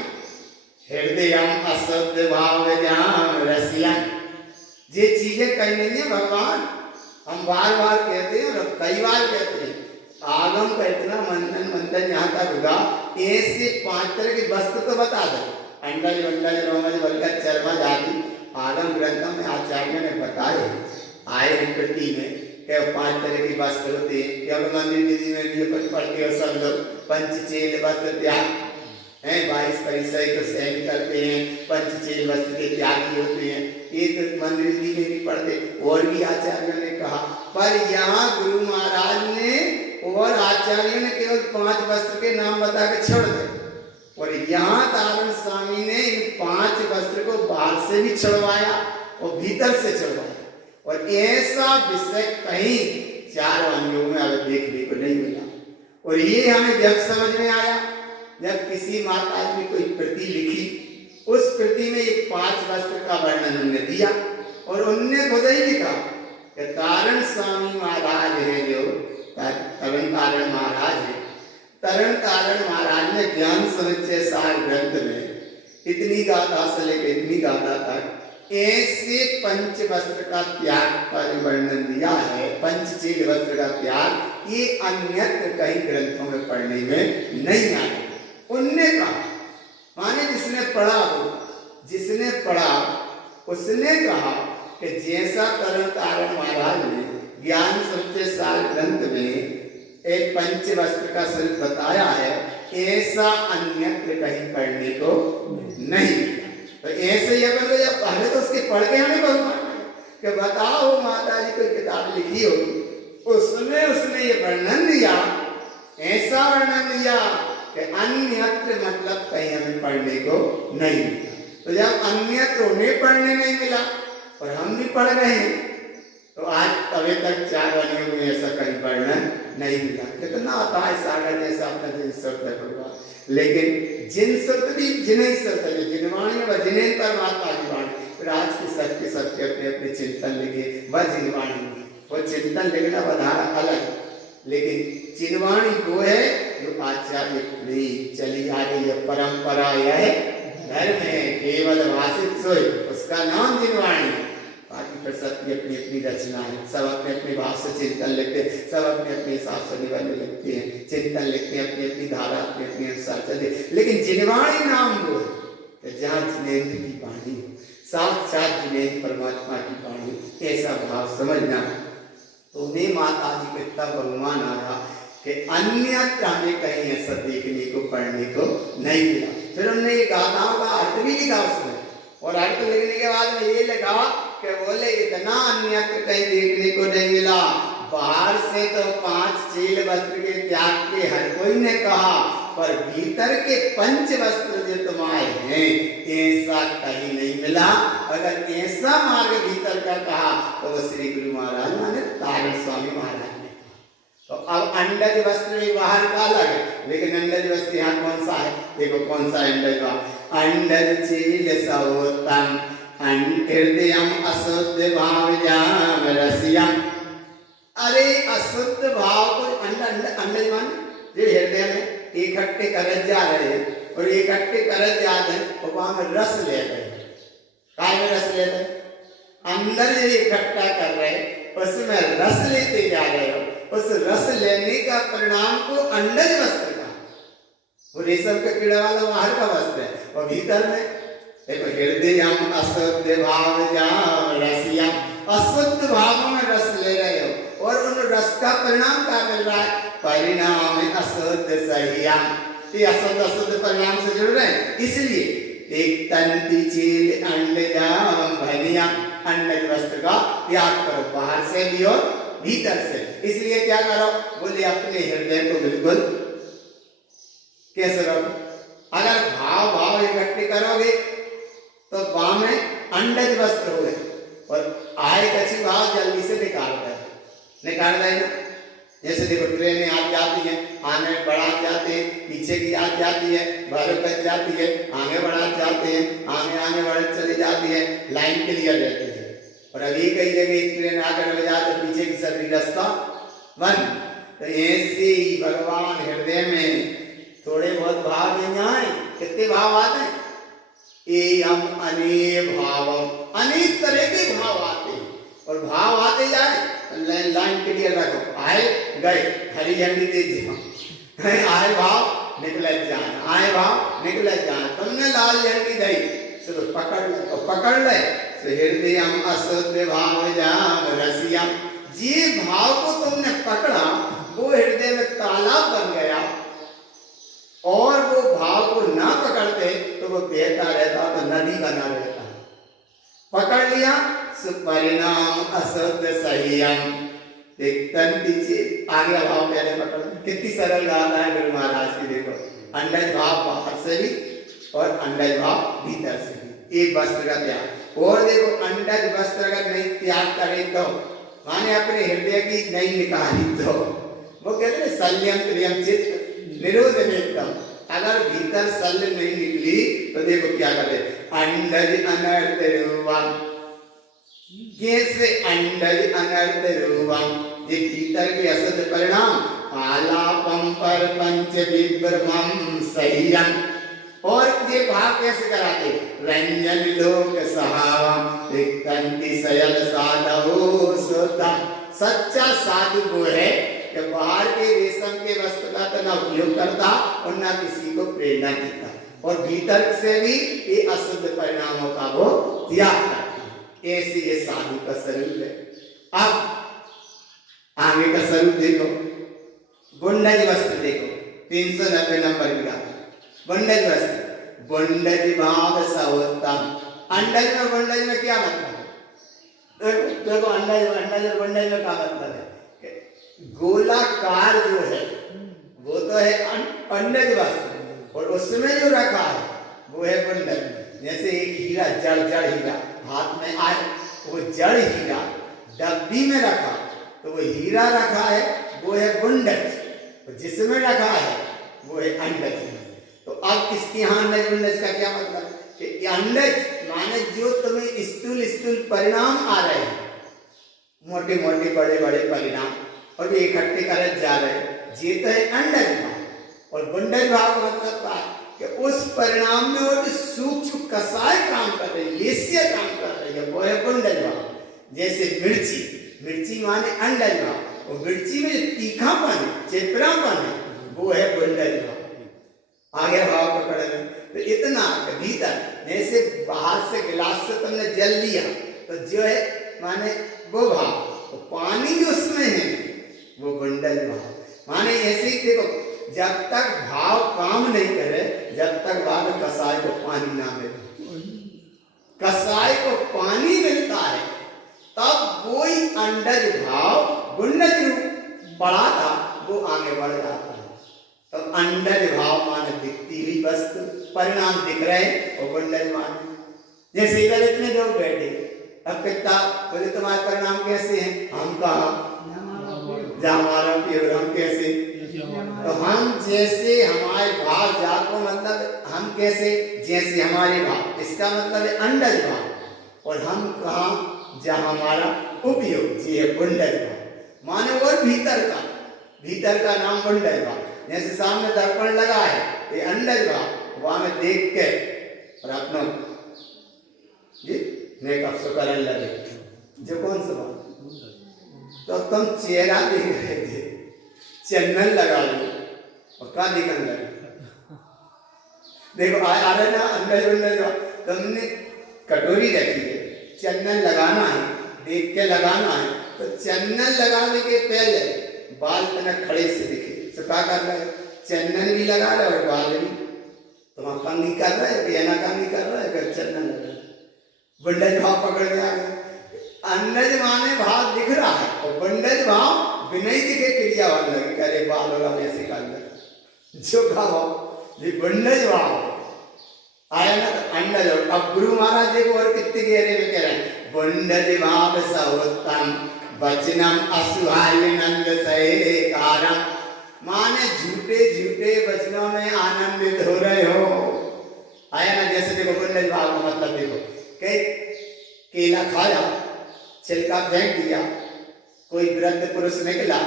हृदयम अशुद्ध भावजम रस्यम। ये चीजें कही नहीं है भगवान, हम बार बार कहते हैं और कई बार कहते हैं। आगम का इतना मंथन मंथन यहाँ तक होगा, ऐसे 5 तरह के वस्त्र तो बता दो, अंडज वंडज रोमज वल्कज चर्मज आदि आगम ग्रंथों में आचार्यों ने बताए आए प्रति में क्या 5 तरह के वस्त्र होते हैं। क्या मंदिर विधि में भी कुछ पढ़ते हो सब लोग, पंचचेल वस्त्र त्याग है, 22 परिचय को सहन करते हैं, पंचचेल वस्त्र के त्यागी होते हैं, ये तो मंदिर विधि में भी पढ़ते, और भी आचार्यों ने कहा। पर यहाँ गुरु महाराज ने और आचार्यों ने केवल 5 वस्त्र के नाम बता के छोड़ दे, और यहाँ तारण स्वामी ने इन 5 वस्त्र को बाहर से भी छुड़वाया और भीतर से छुड़वाया, और ऐसा विषय कहीं 4 वाणियों में अब देखने को नहीं मिला। और ये हमें जब समझ में आया, जब किसी माता ने कोई कृति लिखी, उस कृति में ये 5 वस्त्र का वर्णन उन्होंने दिया, और उनने खुद ही लिखा कि तारण स्वामी महाराज है, जो तरण तारण महाराज है, तरण तारण महाराज ने ज्ञान समुच्चय सार ग्रंथ में इतनी गाथा से लेकर इतनी गाथा तक ऐसे 5 वस्त्र का त्याग पर वर्णन दिया है। पंचचील वस्त्र का त्याग ये अन्यत्र कहीं ग्रंथों में पढ़ने में नहीं आया। उनने कहा, माने जिसने पढ़ा हो, जिसने पढ़ा उसने कहा कि जैसा तरण तारण महाराज ने ज्ञान समुच्चय सार ग्रंथ में एक 5 वस्त्र का स्वरूप बताया है, ऐसा अन्यत्र कहीं पढ़ने को नहीं। तो ऐसे ही अगर जब पहले तो उसके पढ़ के हमें बहुत कि बताओ माता जी कोई किताब लिखी होगी, उसमें उसने ये वर्णन दिया, ऐसा वर्णन दिया कि अन्यत्र मतलब कहीं हमें पढ़ने को नहीं मिला। तो जब अन्यत्र उन्हें पढ़ने नहीं मिला और हम भी पढ़ रहे हैं, तो आज अभी तक 4 वाणियों में ऐसा कहीं वर्णन नहीं मिला। कितना आता है सागर जैसा अपना जिन शब्द होगा, लेकिन जिन शब्द भी जिन्हें शब्द जिनवाणी व जिन्हें परमात्मा की वाणी, राज के सत्य सत्य अपने अपने चिंतन लिखे व जिनवाणी, वो चिंतन लिखना बधारा अलग, लेकिन चिनवाणी वो है जो आचार्य चली आ रही है परंपरा, यह धर्म है केवल भाषित सोई, उसका नाम जिनवाणी है। बाकी फिर सबकी अपनी अपनी रचना है, सब अपने अपने भाव से चिंतन लिखते हैं, सब अपने अपने हिसाब से निबंध लिखते हैं, चिंतन लिखते हैं, अपनी अपनी धारा अपने अपने अनुसार चलते। लेकिन जिनवाणी नाम वो है जहाँ जिनेन्द्र की वाणी, साक्षात जिनेन्द्र परमात्मा की वाणी, ऐसा भाव समझना। तो उन्हें माता जी को इतना बहुमान आया कि अन्यत्र हमें कहीं ऐसा देखने को पढ़ने को नहीं मिला। फिर उन्होंने ये गाथाओं का अर्थ भी लिखा उसमें, और अर्थ लिखने के बाद में ये लिखा कि बोले इतना अन्यत्र कहीं देखने को नहीं मिला। बाहर से तो 5 चील वस्त्र के त्याग के हर कोई ने कहा, पर भीतर के 5 वस्त्र जो तुम्हारे हैं ऐसा कहीं नहीं मिला। अगर ऐसा मार्ग भीतर का कहा तो वो श्री गुरु महाराज माने तारण स्वामी महाराज ने कहा। तो अब अंडज वस्त्र भी बाहर का अलग है, लेकिन अंडज वस्त्र यहाँ कौन सा है, देखो कौन सा अंडज का, अंडज चील सौतम हृदयम अशुद्ध भावयाम रसियम। अरे अशुद्ध भाव को अंडज मान जो हृदय में इकट्ठे करत जा रहे हैं, और इकट्ठे करत जा रहे हैं और वहां में रस ले रहे हैं। काय में रस ले रहे हैं, अंदर जो इकट्ठा कर रहे हैं उसमें रस लेते जा रहे हो, उस रस लेने का परिणाम को अंडज वस्त्र का, वो रेशम के कीड़े वाला बाहर का वस्त्र है, और भीतर में देखो हृदयम अशुद्ध भावयाम रसियम, अशुद्ध भावों में रस ले रहे हो, और उन रस का परिणाम क्या मिल रहा है, परिणाम अशुद्ध सह्यम। ये अशुद्ध परिणाम से जुड़ रहे हैं, इसलिए एक तंति चील अंडजाम भनिया, अंडज वस्त्र का त्याग करो, बाहर से भी और भीतर से। इसलिए क्या करो, बोले अपने हृदय को बिल्कुल कैसे रखो, अगर भाव इकट्ठे करोगे तो बाह में अंडज वस्त्र हो गए, और आए कच्ची भाव जल्दी से निकाल देना। जैसे देखो ट्रेनें आ जाती हैं, आगे बढ़ा जाते हैं, पीछे की आ जाती है, बाहर कट जाती है, आगे बढ़ा जाते हैं, आगे बढ़ चली जाती है, लाइन क्लियर रहती है। और अभी कई जगह ट्रेन आकर लग जाते, पीछे की सभी रास्ता बंद। तो ऐसे ही भगवान हृदय में थोड़े बहुत भाव नहीं आए, कितने भाव आते हैं, एयम अनेक भावम, अनेक तरह के भाव आते हैं, और भाव आते जाए, लाइन क्लियर रखो, आए गए हरी झंडी दे दिया, आए भाव निकल जाए, आए भाव निकल जाए, तुमने लाल झंडी दी चलो पकड़ ले, तो हृदयम अशुद्ध भावयाम रसियम, जे भाव को तुमने पकड़ा वो हृदय में तालाब बन गया, और वो भाव को ना पकड़ते तो वो बहता रहता, तो नदी बना रहता। पकड़ लिया परिणाम अशुद्ध सह्यम, आगे भाव पहले पकड़, कितनी सरल गाथा है गुरु महाराज की। देखो अंडज भाव बाहर से भी और अंडज भाव भीतर से भी, एक वस्त्र का त्याग। और देखो अंडज वस्त्र अगर नहीं त्याग करे तो माने अपने हृदय की नहीं निकाली तो वो कहते हैं शल्यम क्रियम चित्त निरोध नित्यम, अगर भीतर शल्य नहीं निकली तो देखो क्या करे, अंडज अनर्थ रूपम, कैसे अंडज अनर्थ रूपम, ये भीतर के अशुद्ध परिणाम आलापम पर पंच विभ्रमम सह्यम, और ये भाव कैसे कराते, रंजन लोक सहावम रिक्तंति सयल साधवो सुतम, सच्चा साधु वो है कि बाहर के रेशम के वस्त्र का तो ना उपयोग करता और ना किसी को प्रेरणा देता, और भीतर से भी ये अशुद्ध परिणामों का वो त्याग करता है। ऐसे ये साधु का स्वरूप है। अब आगे का स्वरूप देखो, बुंडज वस्त्र देखो, 390 नंबर की बात, बुंडज वस्त्र, बुंडज भाव सहोत्तम, अंडज में बुंडज में क्या मतलब है, देखो अंडज और बुंडज में क्या मतलब है, गोलाकार जो है वो तो है अंडज वस्त्र, और उसमें जो रखा है वो है बुंडज। जैसे एक हीरा जड़ हीरा हाथ में आए, वो जड़ हीरा डब्बी में रखा तो वो हीरा रखा है वो है बुंडज, जिसमें रखा है वो है अंडज। तो अब इसके यहाँ अंडज बुंडज का क्या मतलब कि अंडज माने जो तुम्हें स्थूल परिणाम आ रहे हैं, मोटे मोटे बड़े बड़े परिणाम, और वे इकट्ठे कर जा रहे हैं, ये तो है अंडज भाव। और बुंडज भाव का मतलब क्या है कि उस परिणाम में वो सूक्ष्म कसाय काम कर रही है, लेस्य काम कर रही है, वो है बुंडज भाव। जैसे मिर्ची माने अंडज भाव, और मिर्ची में जो तीखापन चिपरापन है वो है बुंडज भाव। आगे भाव पकड़ में तो इतना भीतर, जैसे बाहर से गिलास से तुमने जल लिया तो जो है माने वो भाव, तो पानी जो उसमें है वो बुंडज भाव। माने ऐसे ही देखो, जब तक भाव काम नहीं करे जब तक बाद कसाय को पानी ना मिले, कसाय को पानी मिलता है तब वही अंडज भाव बुंडज रूप बढ़ा था वो आगे बढ़ जाता है। तो अंडज भाव माने दिखती हुई वस्तु, परिणाम दिख रहे और बुंडज माने, जैसे इधर इतने लोग बैठे, अब कितना बोले तुम्हारे परिणाम कैसे हैं, हम कहा जहाँ हमारा प्योर हम कैसे, जैसे हमारा तो हम जैसे हमारे भाव जाको मतलब हम कैसे जैसे हमारे भाव, इसका मतलब है अंडज भाव। और हम कहाँ जहाँ हमारा उपयोग ये है बुंडज भाव, माने और भीतर का नाम बुंडज भाव। जैसे सामने दर्पण लगा है ये अंडज भाव, वहां में देख के और अपना जी मेकअप से करने लगे जो कौन सा बात, तो तुम चेहरा देख रहे थे, चंदन लगा लो और का दिखने लगे। देखो आ रहा ना अंदर तुमने कटोरी रखी है, चंदन लगाना है, देख के लगाना है, तो चंदन लगाने के पहले बाल तना खड़े से दिखे तो क्या कर रहा है, चंदन भी लगा रहा है और बाल भी, तुम कंघी कर रहा है, पियाना कंघी कर रहा है, फिर चंदन लगा रहा है, बंडज भाव पकड़ में आ गया। अंडज माने भाव दिख रहा है और बंडज भाव बिना ही दिखे क्रिया होने लगी, करे बाल होगा वैसे कर ले जो भाव ये बंडज भाव आया ना, तो अंडज। अब गुरु महाराज देखो और कितने गहरे में कह रहे हैं, बंडज भाव सहोत्तम वचनम असुहाय नंद सहे कारम, माने झूठे झूठे वचनों में आनंदित हो रहे हो। आया ना, जैसे देखो बंडज भाव का मतलब देखो, केला खाया, छिलका फेंक दिया, कोई वृद्ध पुरुष निकला,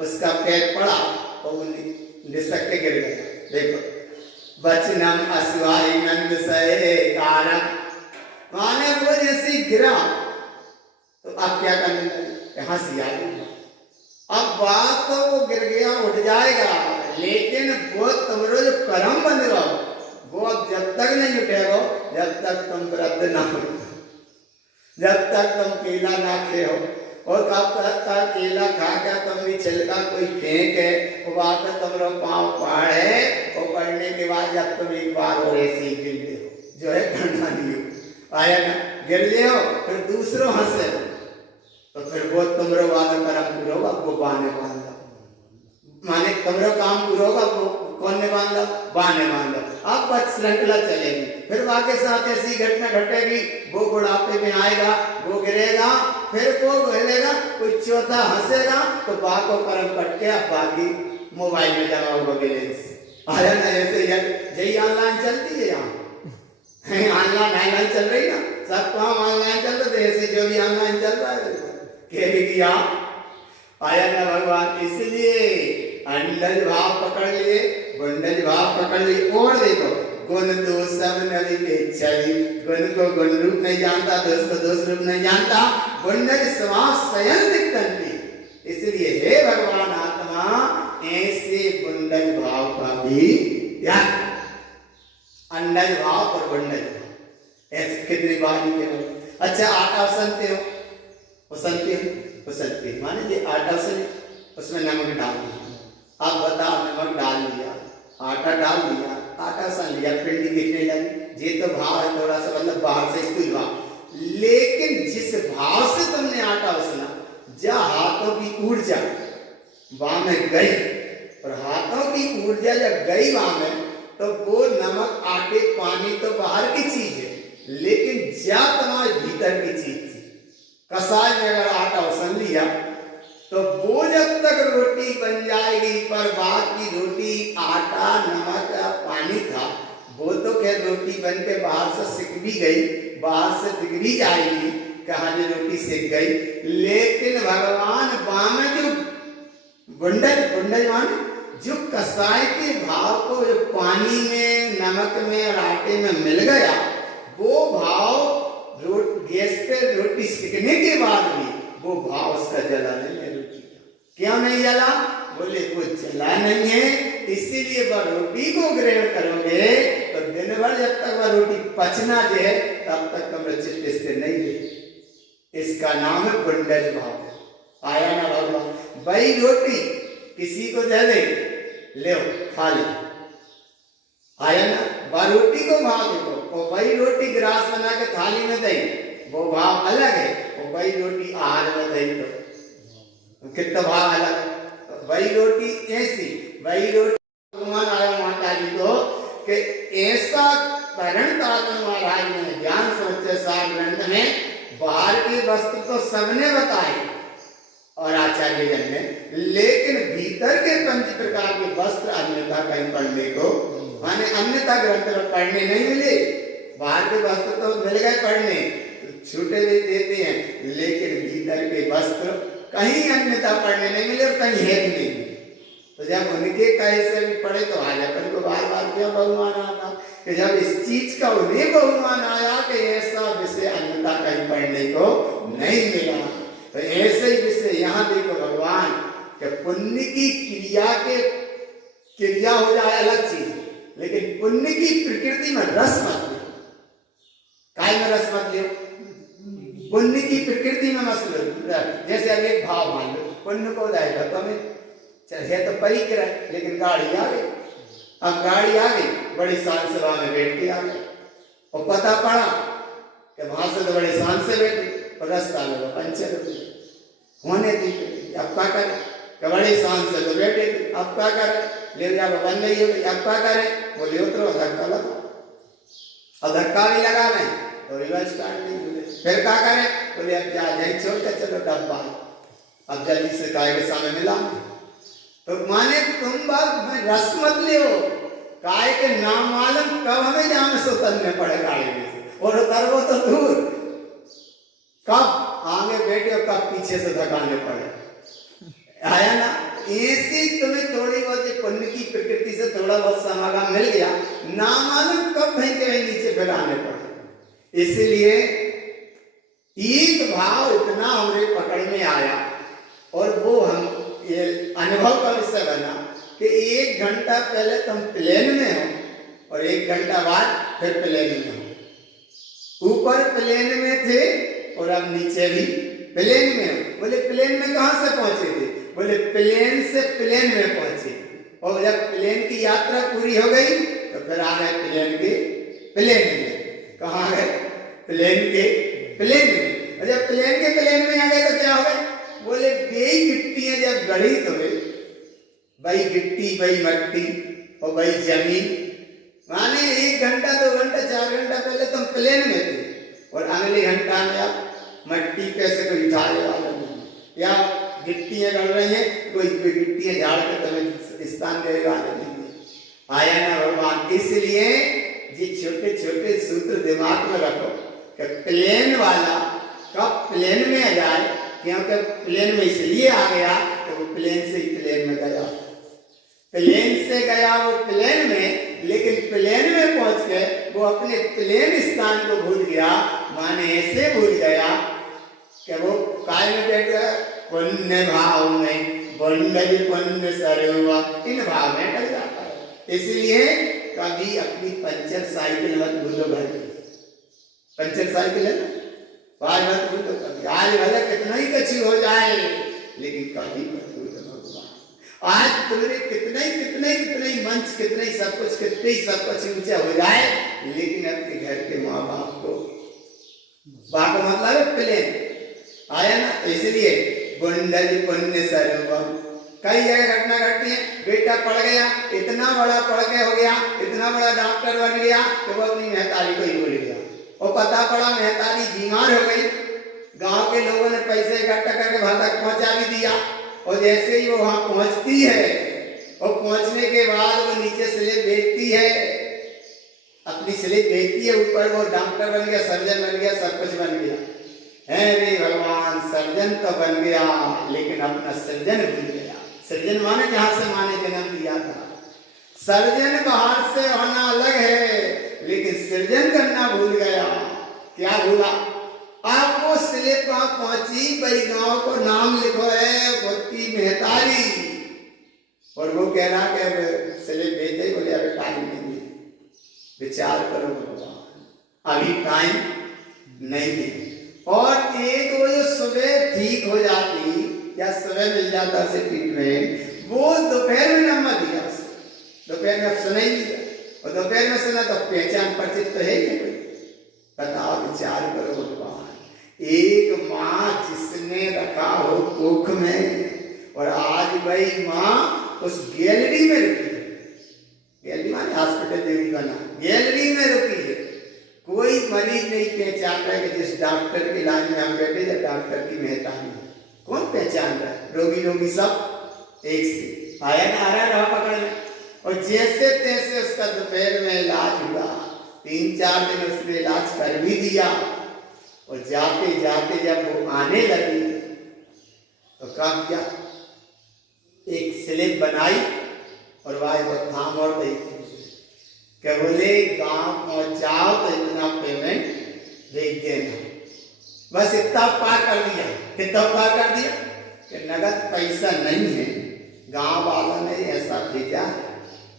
उसका पैर पड़ा और वो निसक के गिर गया। देखो वचनम असुहाय नंद सहे कारम, माने वो जैसे गिरा तो अब क्या करने लगे, हंसी आ गई। अब बात तो वो गिर गया उठ जाएगा, लेकिन वो तुम्हारा जो कर्म बन रहा वो अब जब तक नहीं उठेगा जब तक तुम वृद्ध ना हो, जब तक तुम केला ना खाओ। और कब तक केला खा कर तुम भी छिलका कोई फेंके वो वहां पर तुम्हारा पाँव पड़े, और पड़ने के बाद जब तुम एक बार और ऐसे ही गिर ले जो है करना नहीं हो, आया ना, गिर ले हो फिर दूसरों हंसे तो फिर वो तुम्हारा वादा कर्म पूरा होगा, वो बहाने बांधा, माने तुम्हारा काम पूरा होगा, वो कौन ने बांधा, बहाने बांधा। अब बच श्रृंखला चलेगी, फिर वाके साथ ऐसी घटना घटेगी, वो बुढ़ापे में आएगा, वो गिरेगा, फिर वो गिरेगा, कोई चौथा हंसेगा तो बाको कर्म कट के अब बाकी मोबाइल में जमा होगा बैलेंस। आया ना, ऐसे यही ऑनलाइन चलती है, यहाँ ऑनलाइन चल रही ना, सब काम ऑनलाइन चल रहे थे, ऐसे जो भी ऑनलाइन चल रहा है कह भी किया। आया ना भगवान, इसलिए अंडज भाव पकड़ लिए, बंडज भाव पकड़ लिए। और देखो गुण दोष सब नली के चली, गुण को गुण रूप नहीं जानता, दोष को दोष रूप नहीं जानता, बंडज स्वभाव स्वयं दिखती। इसलिए हे भगवान आत्मा, ऐसे बंडज भाव का भी ध्यान, अंडज भाव और बंडज भाव ऐसे कितनी बार ही करो। अच्छा आटा सनते हो, उसलते माने ये आटा सन, उसमें नमक डाल दिया, आप बताओ नमक डाल दिया, आटा डाल दिया, आटा सन लिया, पिंडी दिखने लगी, ये तो भाव है थोड़ा सा, मतलब बाहर से स्कूल भाव। लेकिन जिस भाव से तुमने आटा उसना, जहाँ हाथों की ऊर्जा वहां में गई, और हाथों की ऊर्जा जब गई वहां में, तो वो नमक आटे पानी तो बाहर की चीज है, लेकिन जा तुम्हारे भीतर की चीज थी। कसाई में अगर आटा उसन लिया तो वो जब तक रोटी बन जाएगी, पर बाकी रोटी आटा नमक पानी था, वो तो क्या रोटी बन के बाहर से सिक भी गई, बाहर से दिख भी जाएगी, कहाँ जो रोटी सिक गई। लेकिन भगवान बामे जो बुंडज माने जो कसाई के भाव को जो पानी में नमक में और आटे में मिल गया, वो भाव गैस पे रोटी सिकने के बाद भी वो भाव उसका जला नहीं है रोटी का। क्यों नहीं जला? बोले वो जला नहीं है, इसीलिए वह रोटी को ग्रहण करोगे तो दिन भर जब तक वह रोटी पचना जाए तब तक तुम चित्त से नहीं ले। इसका नाम है बुंडज भाव। आया ना भगवान, वही रोटी किसी को दे दे, ले खा ले, आया ना, वह रोटी को भाव देखो, और वही रोटी गिलास बना के थाली में दे, वो भाव अलग है, और वही रोटी आहार में दे तो कितना भाव अलग है। वही रोटी ऐसी, वही रोटी भगवान आया माता जी को कि ऐसा करण तारण महाराज ने ज्ञान सोचे सार ग्रंथ में बाहर की वस्तु तो सबने बताई, और आचार्य जन ने, लेकिन भीतर के 5 प्रकार के वस्त्र अन्यथा कहीं पढ़ने को, माने अन्यथा ग्रंथ में पढ़ने नहीं मिले। बाहर के वस्त्र तो मिल गए पढ़ने, छूटे भी देते हैं, लेकिन भीतर के वस्त्र कहीं अन्यथा पढ़ने नहीं मिले और कहीं है भी नहीं मिले। तो जब उनके कहे से भी पढ़े तो आर्यभट्ट को बार बार क्यों बहुमान आता कि जब इस चीज का उन्हें बहुमान आया कि ऐसा विषय अन्यथा कहीं पढ़ने को नहीं मिला। तो ऐसे ही विषय यहाँ देखो भगवान कि पुण्य की क्रिया हो जाए अलग चीज, लेकिन पुण्य की प्रकृति में रस मत लो। काय में रस मत लो, पुण्य की प्रकृति में मत लो। जैसे अब एक भाव मान लो, पुण्य को जाएगा तो हमें चले तो परिक्रय, लेकिन गाड़ी आ गई। अब गाड़ी आ गई, बड़ी शान सभा में बैठ के आ गए और पता पड़ा कि वहां से तो बड़े शान से बैठे और रास्ता में वो पंचर होने दी। अब क्या करें कि बड़ी शान से तो बैठे थे, अब क्या करें, ले जा बन गई है, अब क्या करें, बोले उतरो, धक्का लगा। अब धक्का भी लगा रहे तो रिवर्स स्टार्ट नहीं हुए, फिर क्या करें, बोले अब जा जाए छोड़ के चलो डब्बा, अब जल्दी से काय के सामने मिला। तो माने तुम बात में रस मत ले, काय के नाम मालूम कब हमें जाने से उतरने पड़े गाड़ी में से, और उतरवो तो दूर, कब आगे बैठे और कब पीछे से धकाने पड़े। आया ना, ऐसी तुम्हें थोड़ी बहुत पुण्य की प्रकृति से थोड़ा बहुत समागम मिल गया, ना मालूम कब भाई के नीचे फिर आने पड़े। इसलिए एक भाव इतना हमारे पकड़ में आया और वो हम ये अनुभव का विषय बना कि 1 घंटा पहले तुम प्लेन में हो और 1 घंटा बाद फिर प्लेन में हो। ऊपर प्लेन में थे और अब नीचे भी प्लेन में हो। बोले प्लेन में कहां से पहुंचे थे, बोले प्लेन से प्लेन में पहुंचे, और जब प्लेन की यात्रा पूरी हो गई तो फिर आ गए प्लेन के प्लेन में। कहाँ गए, प्लेन के प्लेन में। और जब प्लेन के प्लेन में आ गए तो क्या हो गए, बोले बेई गिट्टियां जब गढ़ी तो भाई गिट्टी, भाई मट्टी और भाई जमीन, माने 1 घंटा 2 घंटा 4 घंटा पहले तुम प्लेन में थे और अगले घंटा में अब मट्टी कैसे कोई उठाने वाला नहीं, या गिट्टियां गढ़ रही हैं, कोई गिट्टियां झाड़ के तुम्हें स्थान देने वाला नहीं। आया ना भगवान। इसलिए ये छोटे छोटे सूत्र दिमाग में रखो कि प्लेन वाला कब प्लेन में आ जाए, क्योंकि प्लेन में इसलिए आ गया तो वो प्लेन से ही प्लेन में गया, प्लेन से गया वो प्लेन में, लेकिन प्लेन में पहुंच गए वो अपने प्लेन स्थान को भूल गया। माने ऐसे भूल गया कि वो काय में बैठ गया, पुण्य भाव में, पुण्य सरुआ, इन भाव में डर जाता है। इसलिए कभी अपनी पंचर साइकिल मत भूलो घर की, पंचर साइकिल है ना, आज मत भूलो कभी, आज भले कितना ही कच्ची हो जाए लेकिन कभी मत भूलो भगवान। आज तुम्हारे कितना ही मंच, कितना ही सब कुछ ऊंचा हो जाए, लेकिन अपने घर के माँ बाप को, बाप मतलब है प्लेन। आया ना, इसलिए बुंडल पुण्य सर्वम। कई जगह घटना घटती है, बेटा पढ़ गया, इतना बड़ा पढ़ के हो गया, इतना बड़ा डॉक्टर बन गया कि वो अपनी महतारी को ही भूल गया, और पता पड़ा महतारी बीमार हो गई, गांव के लोगों ने पैसे इकट्ठा करके वहां तक पहुंचा भी दिया, और जैसे ही वो वहां पहुंचती है और पहुंचने के बाद वो नीचे स्लिप देखती है, अपनी स्लिप देखती है, ऊपर वो डॉक्टर बन गया, सर्जन बन गया, सब कुछ बन गया। रे भगवान, सर्जन तो बन गया लेकिन अपना सर्जन भूल गया। सर्जन माने जहां से माने जन्म दिया था, सर्जन बाहर से होना अलग है, लेकिन सृजन करना भूल गया। क्या भूला, आपको स्लिप वहां पहुंची, भाई गांव को नाम लिखो है भक्ति मेहतारी, और वो कह रहा कि स्लिप भेजे, बोले अभी टाइम नहीं है, विचार करो भगवान, अभी टाइम नहीं है। और एक वो जो सुबह ठीक हो जाती या सुबह मिल जाता से ट्रीटमेंट, वो दोपहर में नंबर दिया, दोपहर में सुना ही दिया, और दोपहर में सुना तो पहचान परिचित तो है ही कोई। बताओ, विचार करो भगवान, एक माँ जिसने रखा हो कुख में, और आज भाई माँ उस गैलरी में रुकी है, गैलरी माने हॉस्पिटल देवी बना, गैलरी में रुकी है, कोई मरीज नहीं पहचान रहा है कि जिस डॉक्टर की लाइन में हम बैठे या डॉक्टर की मेहतानी, कौन पहचान रहा है? रोगी रोगी सब एक से आया ना, आ रहा पकड़ में। और जैसे तैसे उसका दोपहर में इलाज हुआ, 3-4 दिन उसने इलाज कर भी दिया। और जाते जाते जब वो आने लगी तो क्या किया, एक स्लिप बनाई और वाह वो थाम और दी थी कि बोले गांव पहुंच जाओ तो इतना पेमेंट भेज देना। बस इतना पार कर दिया। कितना पार कर दिया कि नगद पैसा नहीं है, गांव वालों ने ऐसा भेजा है।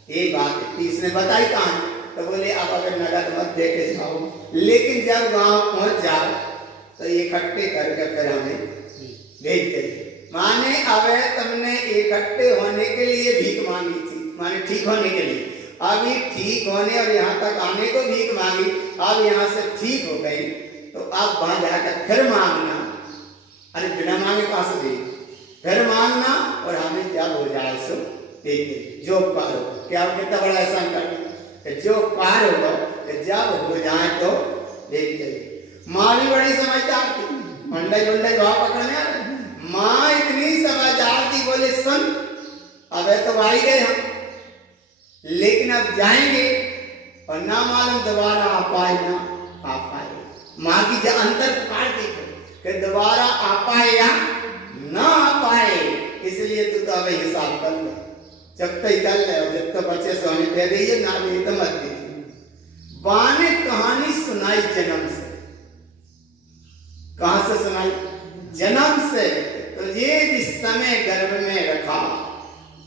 ये बात इसने बताई कहानी। तो बोले अब अगर नगद मत दे के जाओ, लेकिन जब गांव पहुंच जाओ तो इकट्ठे करके फिर हमें भेज दे। माने अब तुमने इकट्ठे होने के लिए भीख मांगी थी, माने ठीक होने के लिए। अभी ठीक होने और यहाँ तक आने को भीख मांगी, अब यहाँ से ठीक हो गई तो अब वहां जाकर फिर मांगना। अरे बिना मांगे कहां से दे, फिर मांगना और हमें जब हो जाए सो दे दे। जो पार हो, क्या कितना बड़ा एहसान कर, जो पार होगा जब हो जाए तो दे दे। माँ भी बड़ी समझदार थी, मंडई मंडई भाव पकड़ने आ रहे। माँ इतनी समझदार थी, बोले सुन अब तो आ ही गए हम, लेकिन अब जाएंगे और ना मालूम दोबारा आ पाए ना आ पाए। माँ की जो अंतर पुकार देखो कि दोबारा आ पाए या ना आ पाए, इसलिए तू तो अब हिसाब कर लो, जब तक कर ले और जब तक बच्चे सोने दे रही ना दे तो मत दे। माँ ने कहानी सुनाई जन्म से। कहां से सुनाई? जन्म से। तो ये जिस समय गर्भ में रखा,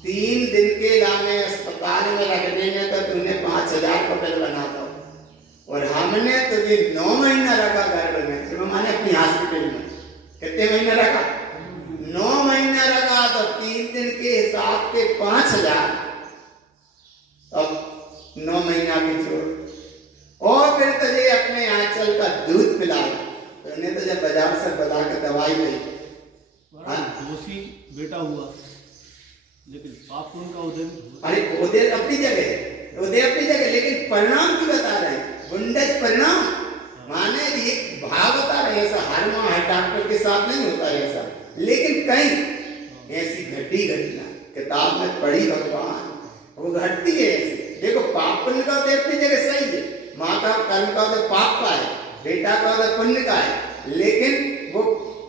3 दिन के लाने अस्पताल में रखने में तो तूने 5000 का बिल बना दो, और हमने तुझे 9 महीना रखा गर्भ में, तो माने अपनी हॉस्पिटल में। कितने महीने रखा? 9 महीना रखा, तो 3 दिन के हिसाब के 5000, अब 9 महीना की जोड़। और फिर तुझे अपने आंचल का दूध पिलाया, तो उन्हें तो जब बाजार से बुला के दवाई दी। दोषी बेटा हुआ, लेकिन पाप उनका उदय। अरे उदय अपनी जगह, उदय अपनी जगह, लेकिन परिणाम की बता रहे हैं, गुंडज परिणाम। माने ये भाव बता रहे हैं, ऐसा हर माँ हर डॉक्टर के साथ नहीं होता है ऐसा, लेकिन कहीं ऐसी घटना किताब में पढ़ी भगवान, वो घटती है ऐसी। देखो पाप पुण्य का उदय अपनी जगह सही है, माँ का कर्म का उदय पाप का है, बेटा का उदय पुण्य का है, लेकिन वो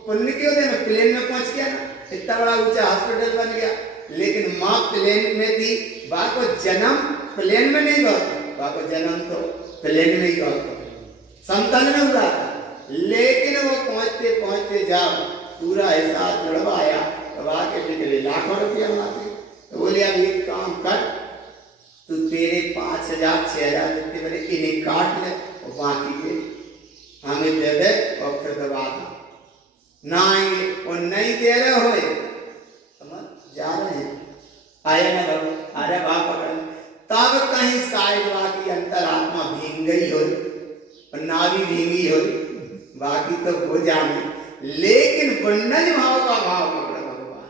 पुण्य के उदय में प्लेन में पहुंच गया ना, इतना बड़ा ऊंचा हॉस्पिटल बन गया, लेकिन माँ प्लेन में थी, बा को जन्म प्लेन में नहीं हुआ, बा को जन्म तो प्लेन में ही हुआ, समतल में हुआ था, लेकिन वो पहुंचते पहुंचते जब पूरा हिसाब जुड़वाया तो आके निकले लाखों रुपया बनाते। तो बोले अब एक काम कर, तू तेरे 5000-6000 जितने बड़े इन्हें काट ले और बाकी के हमें दे दे और फिर दबा दो। ना आएंगे और नहीं दे रहे हो, समझ जा रहे हैं, आया ना बाबू, अरे बाप पकड़, तब कहीं शायद बाकी अंतरात्मा भींग गई हो और नाभि भींगी हो, बाकी तो हो जाने, लेकिन पुण्य भाव का भाव पकड़ा भगवान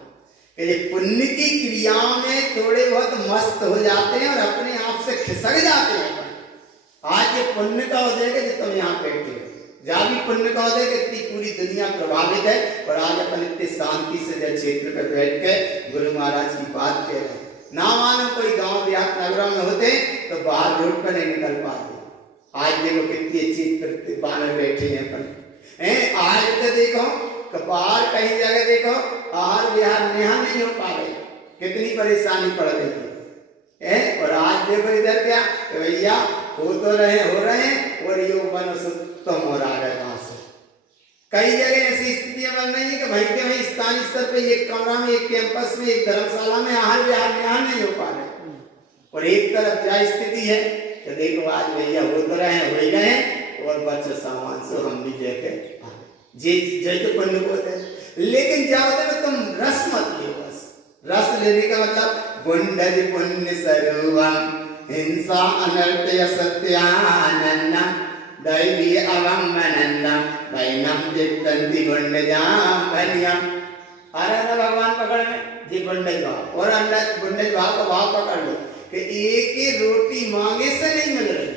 कि पुण्य की क्रियाओं में थोड़े बहुत मस्त हो जाते हैं और अपने आप से खिसक जाते हैं। आज ये पुण्य का उदय है जो तुम यहाँ बैठे हो, जहाँ भी पुण्य का उदय इतनी पूरी दुनिया प्रभावित है, और आज अपन इतने शांति से जब क्षेत्र पर बैठ के गुरु महाराज की बात कह रहे हैं। ना मानो कोई गांव देहात नगरों में होते तो बाहर रोड पर नहीं निकल पाते। आज देखो कितनी अच्छी बाहर बैठे हैं अपन, आज तो देखो बाहर कहीं जगह देखो आहार विहार नेहा नहीं हो पा रहे, कितनी परेशानी पड़ रही है। और आज देखो इधर क्या भैया हो तो रहे हैं और योग बनो उत्तम हो रहा है। वहां से कई जगह ऐसी स्थितियां बन रही है कि भाई के भाई स्थानीय स्तर पे एक कमरा में, एक कैंपस में, एक धर्मशाला में आहार विहार नेहा नहीं हो पा रहे, और एक तरफ क्या स्थिति है कि देखो आज भैया हो तो रहे हो ही रहे, और बच्चे सामान से हम भी लेके जी जय तो पुण्य को होते हैं। लेकिन जाते में तुम रस मत लियो, बस रस लेने का मतलब गुंडज पुण्य स्वरूपम हिंसा अनर्थ सत्यानंदम दैवी अवमनंदम वैनम चित्तंति गुंडजाम भनियम। अरे ना भगवान पकड़ में जी गुंडज भाव, और अंदर गुंडज भाव का भाव पकड़ लो कि एक ही रोटी मांगे से नहीं मिल रही,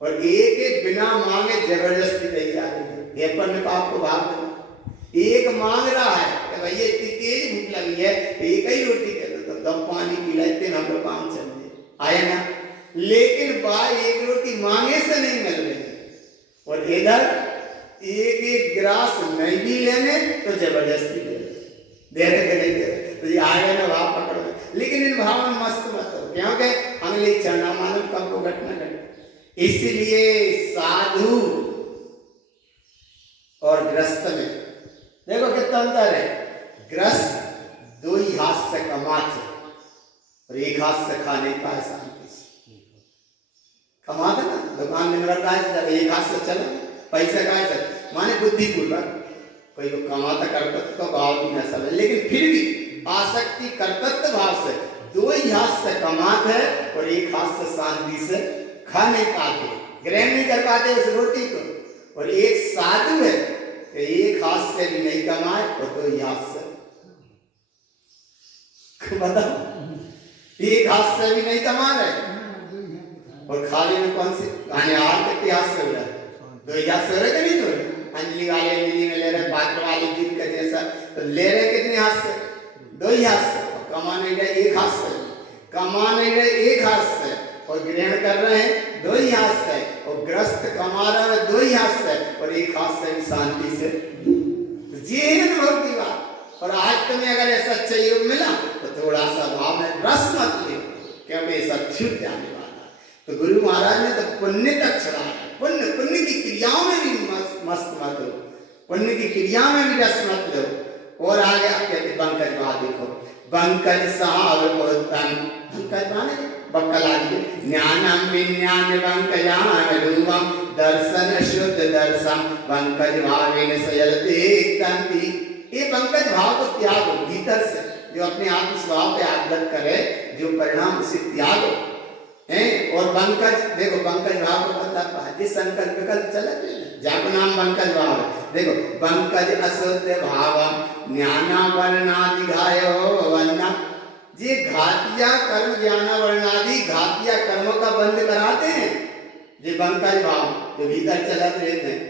और एक एक बिना मांगे जबरदस्ती दी जा रही है। ये पुण्य पाप को भाग देना, एक मांग रहा है कि भैया इतनी तेज भूख लगी है तो एक ही रोटी दे दो, तो दम पानी पिला, इतने हम लोग काम चल रहे आया ना। लेकिन भाई एक रोटी मांगे से नहीं मिल रही, और इधर एक एक गिलास नहीं भी लेने तो जबरदस्ती दे रहे कि नहीं दे रहे, तो ये आगे ना भाव पकड़ में। लेकिन इन भाव में मस्त मत हो, क्योंकि अगले चढ़ना मालूम कब को घटना घटे। इसलिए साधु और ग्रस्त में देखो कितना अंतर है। ग्रस्त दो ही हाथ से कमाते और एक हाथ से खाने का है, शांति से कमाते ना, दुकान में रखा है, एक हाथ से चला पैसा का है, माने बुद्धिपूर्वक कोई को कमाता कर्तव्य का भाव भी न समझ, लेकिन फिर भी आसक्ति कर्तव्य भाव से दो ही हाथ से कमाते है और एक हाथ से शांति से खा नहीं पाते, ग्रहण नहीं कर पाते उस रोटी को। और एक साधु है कि एक हाथ से भी नहीं कमाए और दो ही हाथ से, बताओ एक हाथ से भी नहीं कमा रहे और खाने में कौन से हाथ कितने हाथ से हो रहा है, दो ही हाथ से हो रहे कि नहीं हो रहे। अंजलि वाले अंजलि में ले रहे, पात्र वाले जीत का जैसा तो ले रहे कितने हाथ से, दो ही हाथ से, कमा नहीं रहे एक हाथ से, कमा नहीं रहे एक हाथ से और ग्रहण कर रहे हैं दो ही हाथ से, और ग्रस्त कमा रहे हैं दो ही हाथ से और एक हाथ से भी शांति से। ये है अनुभव की बात। और आज तुम्हें अगर ऐसा अच्छा योग मिला तो थोड़ा सा भाव में रस मत ले, क्योंकि ये सब छूट जाने वाला। तो गुरु महाराज ने तो पुण्य तक चढ़ाया, पुण्य पुण्य की क्रियाओं में भी मस्त मत हो, पुण्य की क्रिया में भी रस मत लो। और आगे आप कहते पंकज भाव देखो, पंकज सावतम, पंकज माने बक्कलादी, ज्ञानम विज्ञान पंकजान रूपम दर्शन शुद्ध दर्शन पंकज भावेन सयलते तंति। ये पंकज भाव को त्यागो भीतर से, जो अपने आत्म स्वभाव पे आगत करे, जो परिणाम उसे त्यागो हैं। और पंकज देखो, पंकज भाव को बता जिस संकल्प विकल्प चला जाको नाम पंकज भाव। देखो पंकज अशुद्ध भाव ज्ञाना वर्णादि घायो वन्ना, जे घातिया कर्म ज्ञाना वर्णादि घातिया कर्मों का बंद कराते हैं, जे पंकज भाव जो भीतर चलत रहते हैं,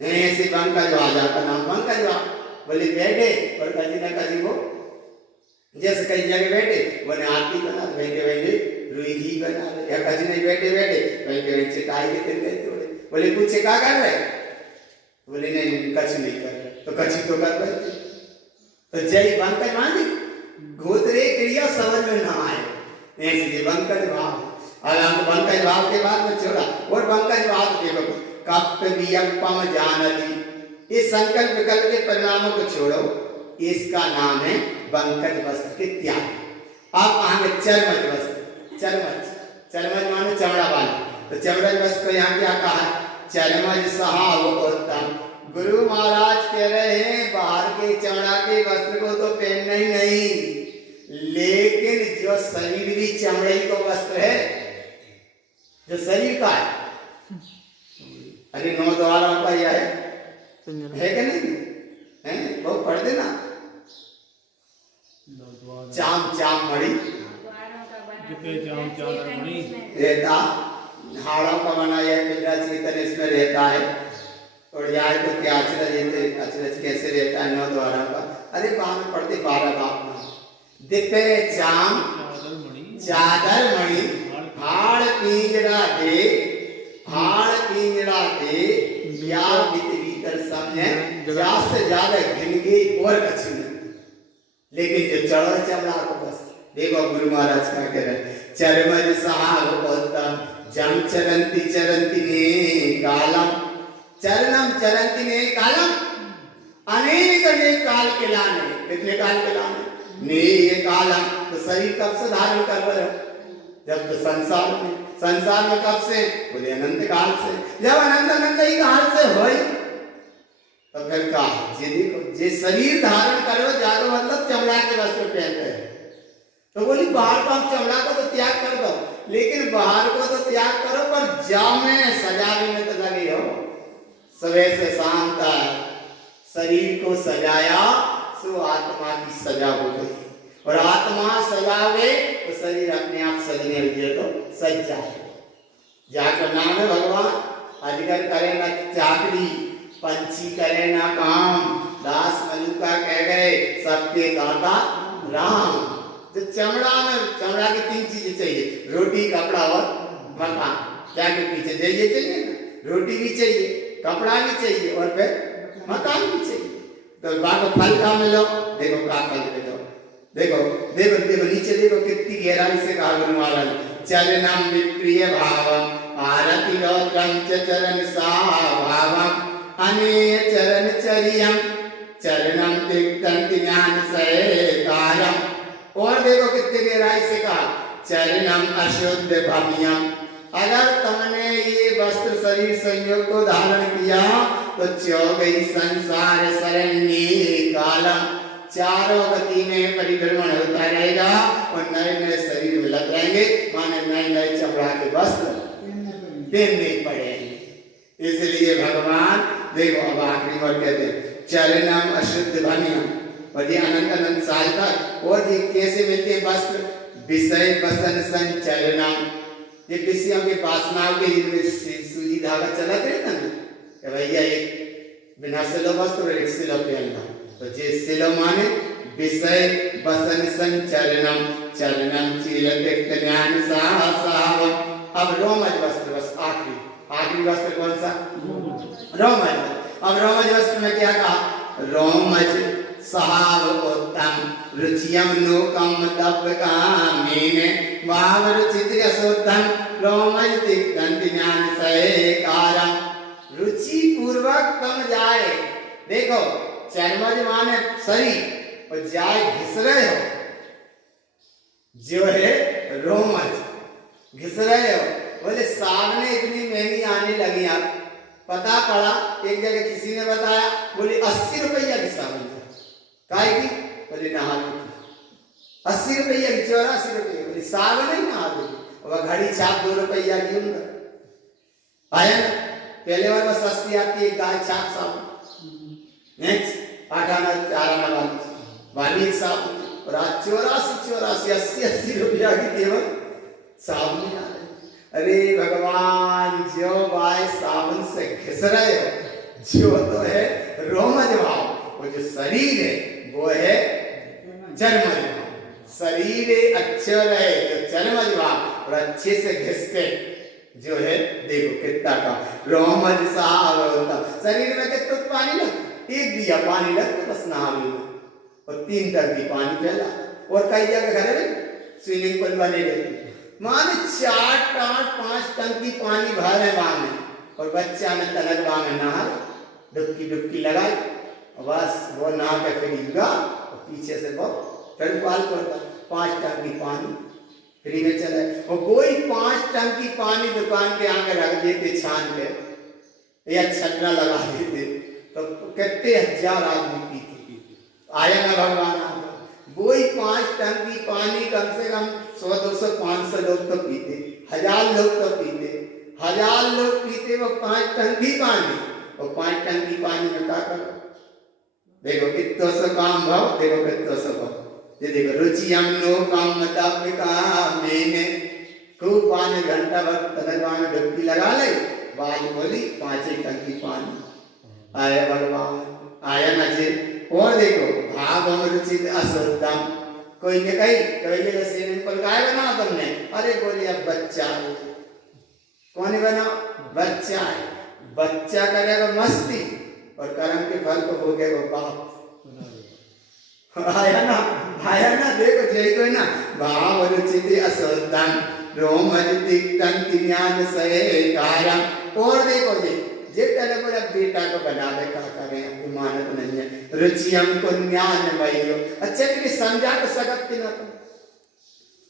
ऐसे पंकज भाव जाका नाम पंकज भाव। बोले बैठे और कभी न कभी वो जैसे कई जगह बैठे बोले आरती बना, बैठे बैठे रुई घी बना रहे, या कभी नहीं बैठे बैठे बैठे बैठे चिटाई के तिल गए थोड़े। बोले कुछ क्या कर रहे, बोले नहीं कछ नहीं कर रहे, तो कछ तो कर रहे थे। तो जय पंकज मानी गोत्रे क्रिया समझ में ना आए, इसलिए पंकज भाव। और पंकज भाव के बाद में छोड़ा और पंकज भाव देखो कप वियपम जानती, इस संकल्प विकल्प के परिणामों को छोड़ो, इसका नाम है पंकज वस्त्र के त्याग। आप आगे चरमज वस्त्र, चरमज माने चमड़ा वाला, तो चमड़ा वस्त्र को यहाँ क्या कहा है, चरमज सहावोत्तम। गुरु महाराज कह रहे हैं बाहर के चमड़ा के वस्त्र को तो पहनना ही नहीं, लेकिन जो शरीर भी चमड़े को वस्त्र है, जो शरीर का है, अरे 9 द्वारों का यह है कि नहीं है, वो पढ़ देना चाम चाम मणि रहता, हाड़ों का बना यह पिंडा चेतन इसमें रहता है। और यार तो क्या अचरज कैसे रहता है 9 द्वारों का, अरे वहां में पढ़ते 12 भाव दिखे चाम चादर मणि हाड़ पिंजरा दे, हाड़ पिंजरा दे या भीतर समझे ज्यादा से ज्यादा घिनगे और कछु नहीं। लेकिन जो चढ़ो चमड़ा को बस देखो गुरु महाराज क्या कह रहे हैं, चरमज सहावोत्तम जम चरंती चरंती ने कालम, चरणम चरंती ने कालम, अनेक अनेक काल के लाने, कितने काल के लाने ने ये कालम। तो शरीर कब से धारण कर रहे हो, जब तो संसार में कब से, बोले अनंत काल से। जब अनंत ही काल से हो तो फिर कहा ये देखो जे शरीर धारण करो जागो मतलब चमड़ा के वस्त्र पहनते हैं। तो बोली बाहर को हम चमड़ा को तो त्याग कर दो, लेकिन बाहर को तो त्याग करो पर जामे सजाने में तो लगे हो। सुबह से शाम तक शरीर को सजाया सो आत्मा की सजा हो गई, और आत्मा सजावे तो शरीर अपने आप सजने लगे तो सज जाए। जाकर नाम है भगवान, अजगर करे न चाकरी, पंछी करे ना काम, दास सबके दाता राम। तो चमड़ा की 3 चीजें चाहिए, रोटी, कपड़ा और मकान। क्या के पीछे जाइए चाहिए ना, रोटी भी चाहिए, कपड़ा भी चाहिए और फिर मकान भी चाहिए। तो बाको फल का मिलो, देखो का फल मिलो, देखो नीचे देखो कितनी गहराई से कहा गुरु महाराज, चरणम विप्रिय भावम आरति लोकम च चरण साभावम अनेय चरण चरियम चरणम तिक्तंति ज्ञान सहेकारम। और देखो कितनी गहराई से कहा, चरणम अशुद्ध भव्यम। अगर तुमने ये वस्त्र शरीर संयोग को धारण किया तो 24 संसार शरण्य कालम, चारों गति में परिभ्रमण होता रहेगा और नए नए शरीर में लग रहेंगे, माने नए नए चमड़ा के वस्त्र पहनने पड़ेंगे। इसलिए भगवान देखो अब आखिरी बार कहते हैं चरणम अशुद्ध भव्यम, और ये अनंत अनंत साल तक। और ये कैसे मिलते वस्त्र, विषय वसन संचलनम, ये विषयों के वासनाओं के जिनमें सूजी धागा चलत रहता ना, कि भैया एक बिना सिलो वस्त्र और एक सिलो पहनना। तो जे सिलो माने विषय वसन संचलनम चलनम चीलते ज्ञान साहब। अब रोमज वस्त्र, बस आखिरी वस्त्र कौन सा, रोमज। अब रोमज वस्त्र में क्या कहा, रोमज सहाव उत्तम रुचियम लोकम तप कामेन भाव रुचित रसोत्तम रोमज तिक्तंति ज्ञान सहेकारम। रुचि पूर्वक तुम जाए, देखो चर्मज माने शरीर और जाए घिस रहे हो, जो है रोमज घिस रहे हो। बोले साबने इतनी महंगी आने लगी, आप पता पड़ा एक जगह किसी ने बताया, बोले 80 रुपया की साबुन काय की, बोले नहा 80 रुपया की, 84 रुपये, बोले साबुन नहीं नहा दो। और घड़ी छाप 2 रुपया की होंगे आया ना, पहले बार बस सस्ती आती है गाय छाप साबुन, नेक्स्ट 8 आना 4 आना वाली एक साबुन, और आज 84 80 रुपया की केवल साबुन आ रही। अरे भगवान, जो बाय साबुन से घिस रहे हो, जो तो है रोमज भाव, वो जो शरीर है वो है चर्मज भाव। शरीर अच्छा रहे तो चर्मज भाव, और अच्छे से घिसते जो है देखो कितना का रोमज साहब होता। शरीर में कितना पानी लगता, एक दिया पानी लगता बस नहाने में, और 3 टंकी पानी फैला। और कई जगह घर में स्विमिंग पूल बने रहते, माने 4-5 टंकी पानी भर है वहां में, और बच्चा ने तनक वहां में नहा डुबकी लगाई, बस वो नहा के फिर युगा, और पीछे से वो फिर पाल करता 5 टंकी पानी फ्री में चला। और कोई 5 टंकी पानी दुकान के आगे रख देते छान के, या छन्ना लगा देते, तो कितने हजार आदमी पीते। आया ना भगवान, वही 5 टंकी पानी कम से कम 100-200-500 लोग तो पीते, 1000 लोग तो पीते, 1000 लोग पीते वो 5 टंकी पानी। और 5 टंकी पानी में क्या करो, देखो कितना सा काम भाव, देखो कितना सा भाव, ये देखो रुचियम लोकम तप कामेन, खूब पानी घंटा भर तनक में डुबकी लगा ले, बाल बोली 5 टंकी पानी। आया भगवान, आया ना जी। और देखो भाव रुचित असुद्धम, कोई ने कही स्विमिंग पूल गाय बनाओ तुमने, अरे बोली अब बच्चा है, कौन बना, बच्चा है, बच्चा करेगा मस्ती और कर्म के फल को भोगेगा बाप। आया ना देखो जय कोई ना, भाव रुचित असुद्धम रोमज तिक्तंति ज्ञान सहेकारम। और देखो जी जे पहले बोला बेटा को बना दे, क्या करें, मानत नहीं है, रुचियम को ज्ञान मयो। अच्छा कि समझा तो सकते ना तुम,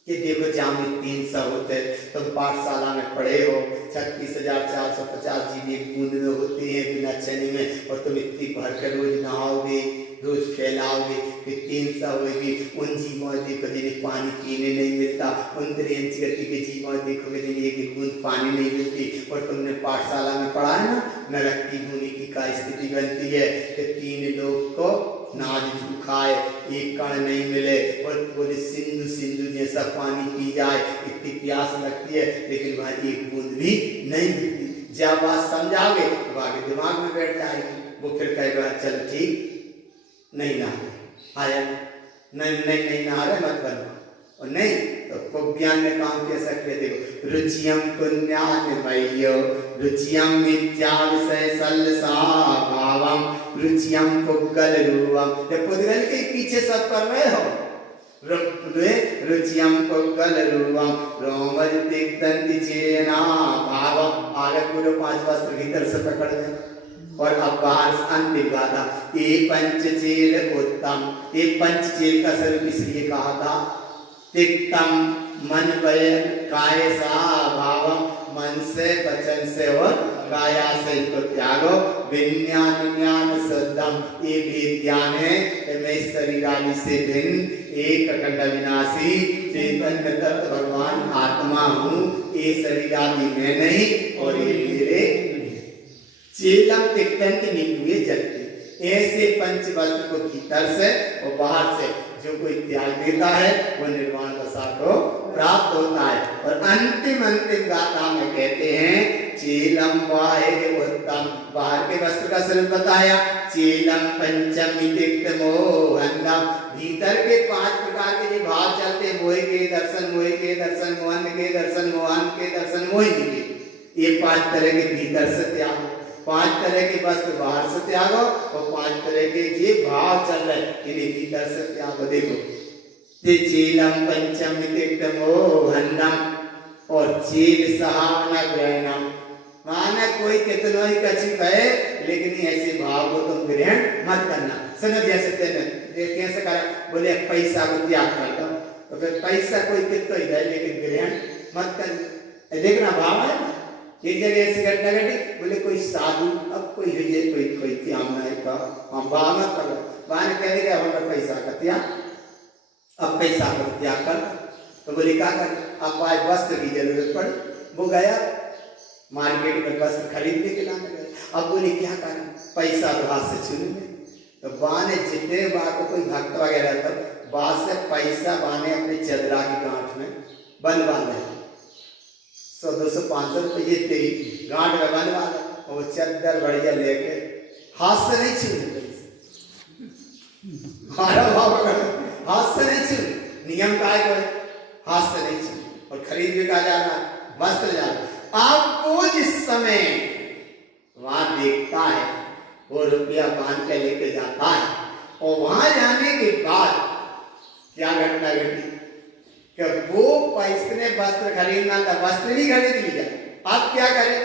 कि देखो जाम 300 होते, तुम पाठशाला में पढ़े हो, 36,450 जीवी बूंद में होती है बिना चने में, और तुम इतनी भर कर रोज नहाओगे, रोज फैलाओगे, फिर 300 होगी। उन जीवों देखो जिन्हें पानी पीने नहीं मिलता, उन त्रियंच गति के जीवों देखोगे जिन्हें एक बूंद पानी नहीं मिलती। और तुमने पाठशाला में पढ़ा है ना, नरक की भूमि की का स्थिति बनती है कि 3 लोग को नाज खाए, एक कण नहीं मिले, और बोले सिंधु जैसा पानी पी जाए, इतनी प्यास लगती है, लेकिन वहां एक बूंद भी नहीं मिलती। जब बात समझाओगे तो आगे दिमाग में बैठ जाएगी, वो फिर कहेगा चल ठीक नहीं ना, आया नहीं नहीं नहीं नहा रहे मत बनवा, और नहीं तो कुब्यान ने काम कैसा किया देखो, रुचियम पुण्यान्मय्यो रुचियम विद्या विषय सल्लसा भावम रुचियम पुग्गल रूपम। जब पुद्गल के पीछे सब कर रहे हो रुचियम पुग्गल रूपम रोमज दिग्दंति चेना भावम। आगे पूरे 5 वस्त्र भीतर से पकड़ ले और अब बाहर अंतिम गाथा ये पंचचेल उत्तम। ये पंचचेल का स्वरूप इसलिए कहा था तिक्तम मन वयन काय सा भावम, मन से वचन से और काया से इनको त्यागो। विज्ञान ज्ञान शुद्धम ये भी ज्ञान है मैं शरीर आदि से भिन्न एक अखंड विनाशी चैतन्य तत्व भगवान आत्मा हूँ, ये शरीर आदि मैं नहीं और ये मेरे चेलम तिक्तंति निकुए जलते। ऐसे पंच वस्त्र को भीतर से और बाहर से जो कोई त्याग देता है वो निर्वाण दशा को प्राप्त होता है। और अंतिम गाथा में कहते हैं चेलम वाहे उत्तम। बाहर के वस्त्र का स्वरूप बताया चेलम पंचम तिक्त मोहनम। भीतर के 5 प्रकार के जो भाव चलते मोह के दर्शन, मोह के दर्शन, मोहन के दर्शन, मोहन के दर्शन, मोहिनी के, ये 5 तरह के भीतर से त्याग, 5 तरह के वस्त्र बाहर से त्यागो और 5 तरह के ये भाव चल रहे इन्हें भीतर से त्यागो। देखो चेलम पंचम मोहनम और चेल सहावना ग्रहणम। माना कोई कितना ही कछु कहे लेकिन ऐसे भाव को तुम ग्रहण मत करना। सुनो जैसे तेने कैसे करा, बोले पैसा को त्याग कर दो, तो फिर पैसा कोई कितना ही दे लेकिन ग्रहण मत कर। देखना भाव है ना। एक जगह ऐसी घटना घटी, बोले कोई साधु अब कोई है कोई त्याग नहीं का हम भाव मत करो। वहां कह दिया हमारा पैसा का त्याग, अब पैसा का त्याग कर। तो बोले क्या कर, अब आज वस्त्र की जरूरत पड़ी, वो गया मार्केट में वस्त्र खरीदने के लाने गए। अब बोले क्या करें, पैसा तो हाथ से छूने में। तो बाने जितने बार को कोई भक्त वगैरह था बात से पैसा बाने अपने चदरा की गांठ में बनवा ले, 100-200-500 रुपये तेरी गांठ में बनवा ले, और वो चद्दर बढ़िया लेके हाथ से नहीं छूने, हाथ से नहीं छूने। नियम का है हाथ से नहीं छूने, और खरीद भी का जाना वस्त्र जाना। आपको जिस समय वहां देखता है वो रुपया बांध के लेके जाता है, और वहां जाने के बाद क्या घटना घटी कि वो पैसे ने वस्त्र खरीदना था, वस्त्र भी खरीद लिया। अब क्या करे,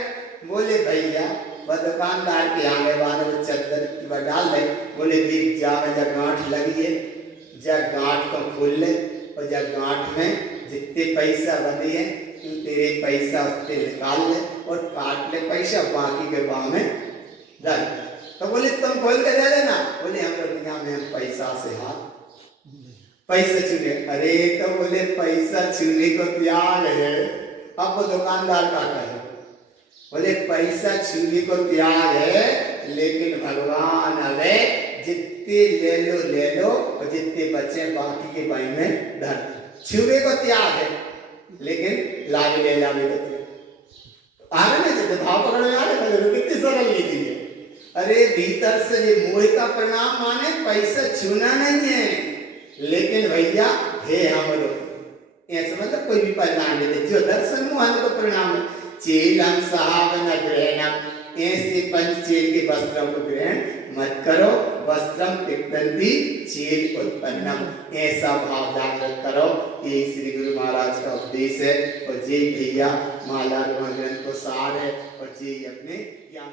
बोले भैया वह दुकानदार के आगे वाले वो चद्दर डाल दे, बोले देख जा जब गांठ लगी है, जब गांठ को खोल ले और जब गांठ में जितने पैसा बने हैं तू तेरे पैसा उससे निकाल ले और काट ले पैसा, बाकी के बाव में डाल दे। तो बोले तुम खोल के दे देना, बोले हम दुनिया में हम पैसा से हाथ पैसा छूने। अरे तो बोले पैसा छूने को त्याग है, अब वो दुकानदार का कहे, बोले पैसा छूने को त्याग है लेकिन भगवान अरे जितने ले लो और जितने बच्चे बाकी के बाई में धर। छूने को त्याग है लेकिन लाभ ले लावे को त्याग आगे ना, जब भाव पकड़ में आ रहे तो कितनी सरल लीजिए। अरे भीतर से ये मोह का परिणाम माने पैसा छूना नहीं है, लेकिन भैया हे हमरो ऐसा मतलब कोई भी परिणाम नहीं दे, जो दर्शन मोहन को परिणाम है। चेलम सहावन ग्रहणम, ऐसे पंचचेल के वस्त्रों को ग्रहण मत करो। वस्त्रम तिक्तंति चेल उत्पन्नम, ऐसा भाव जागृत करो। ये श्री गुरु महाराज का उपदेश है और ये भैया माला ग्रंथ को सार है और ये अपने ज्ञान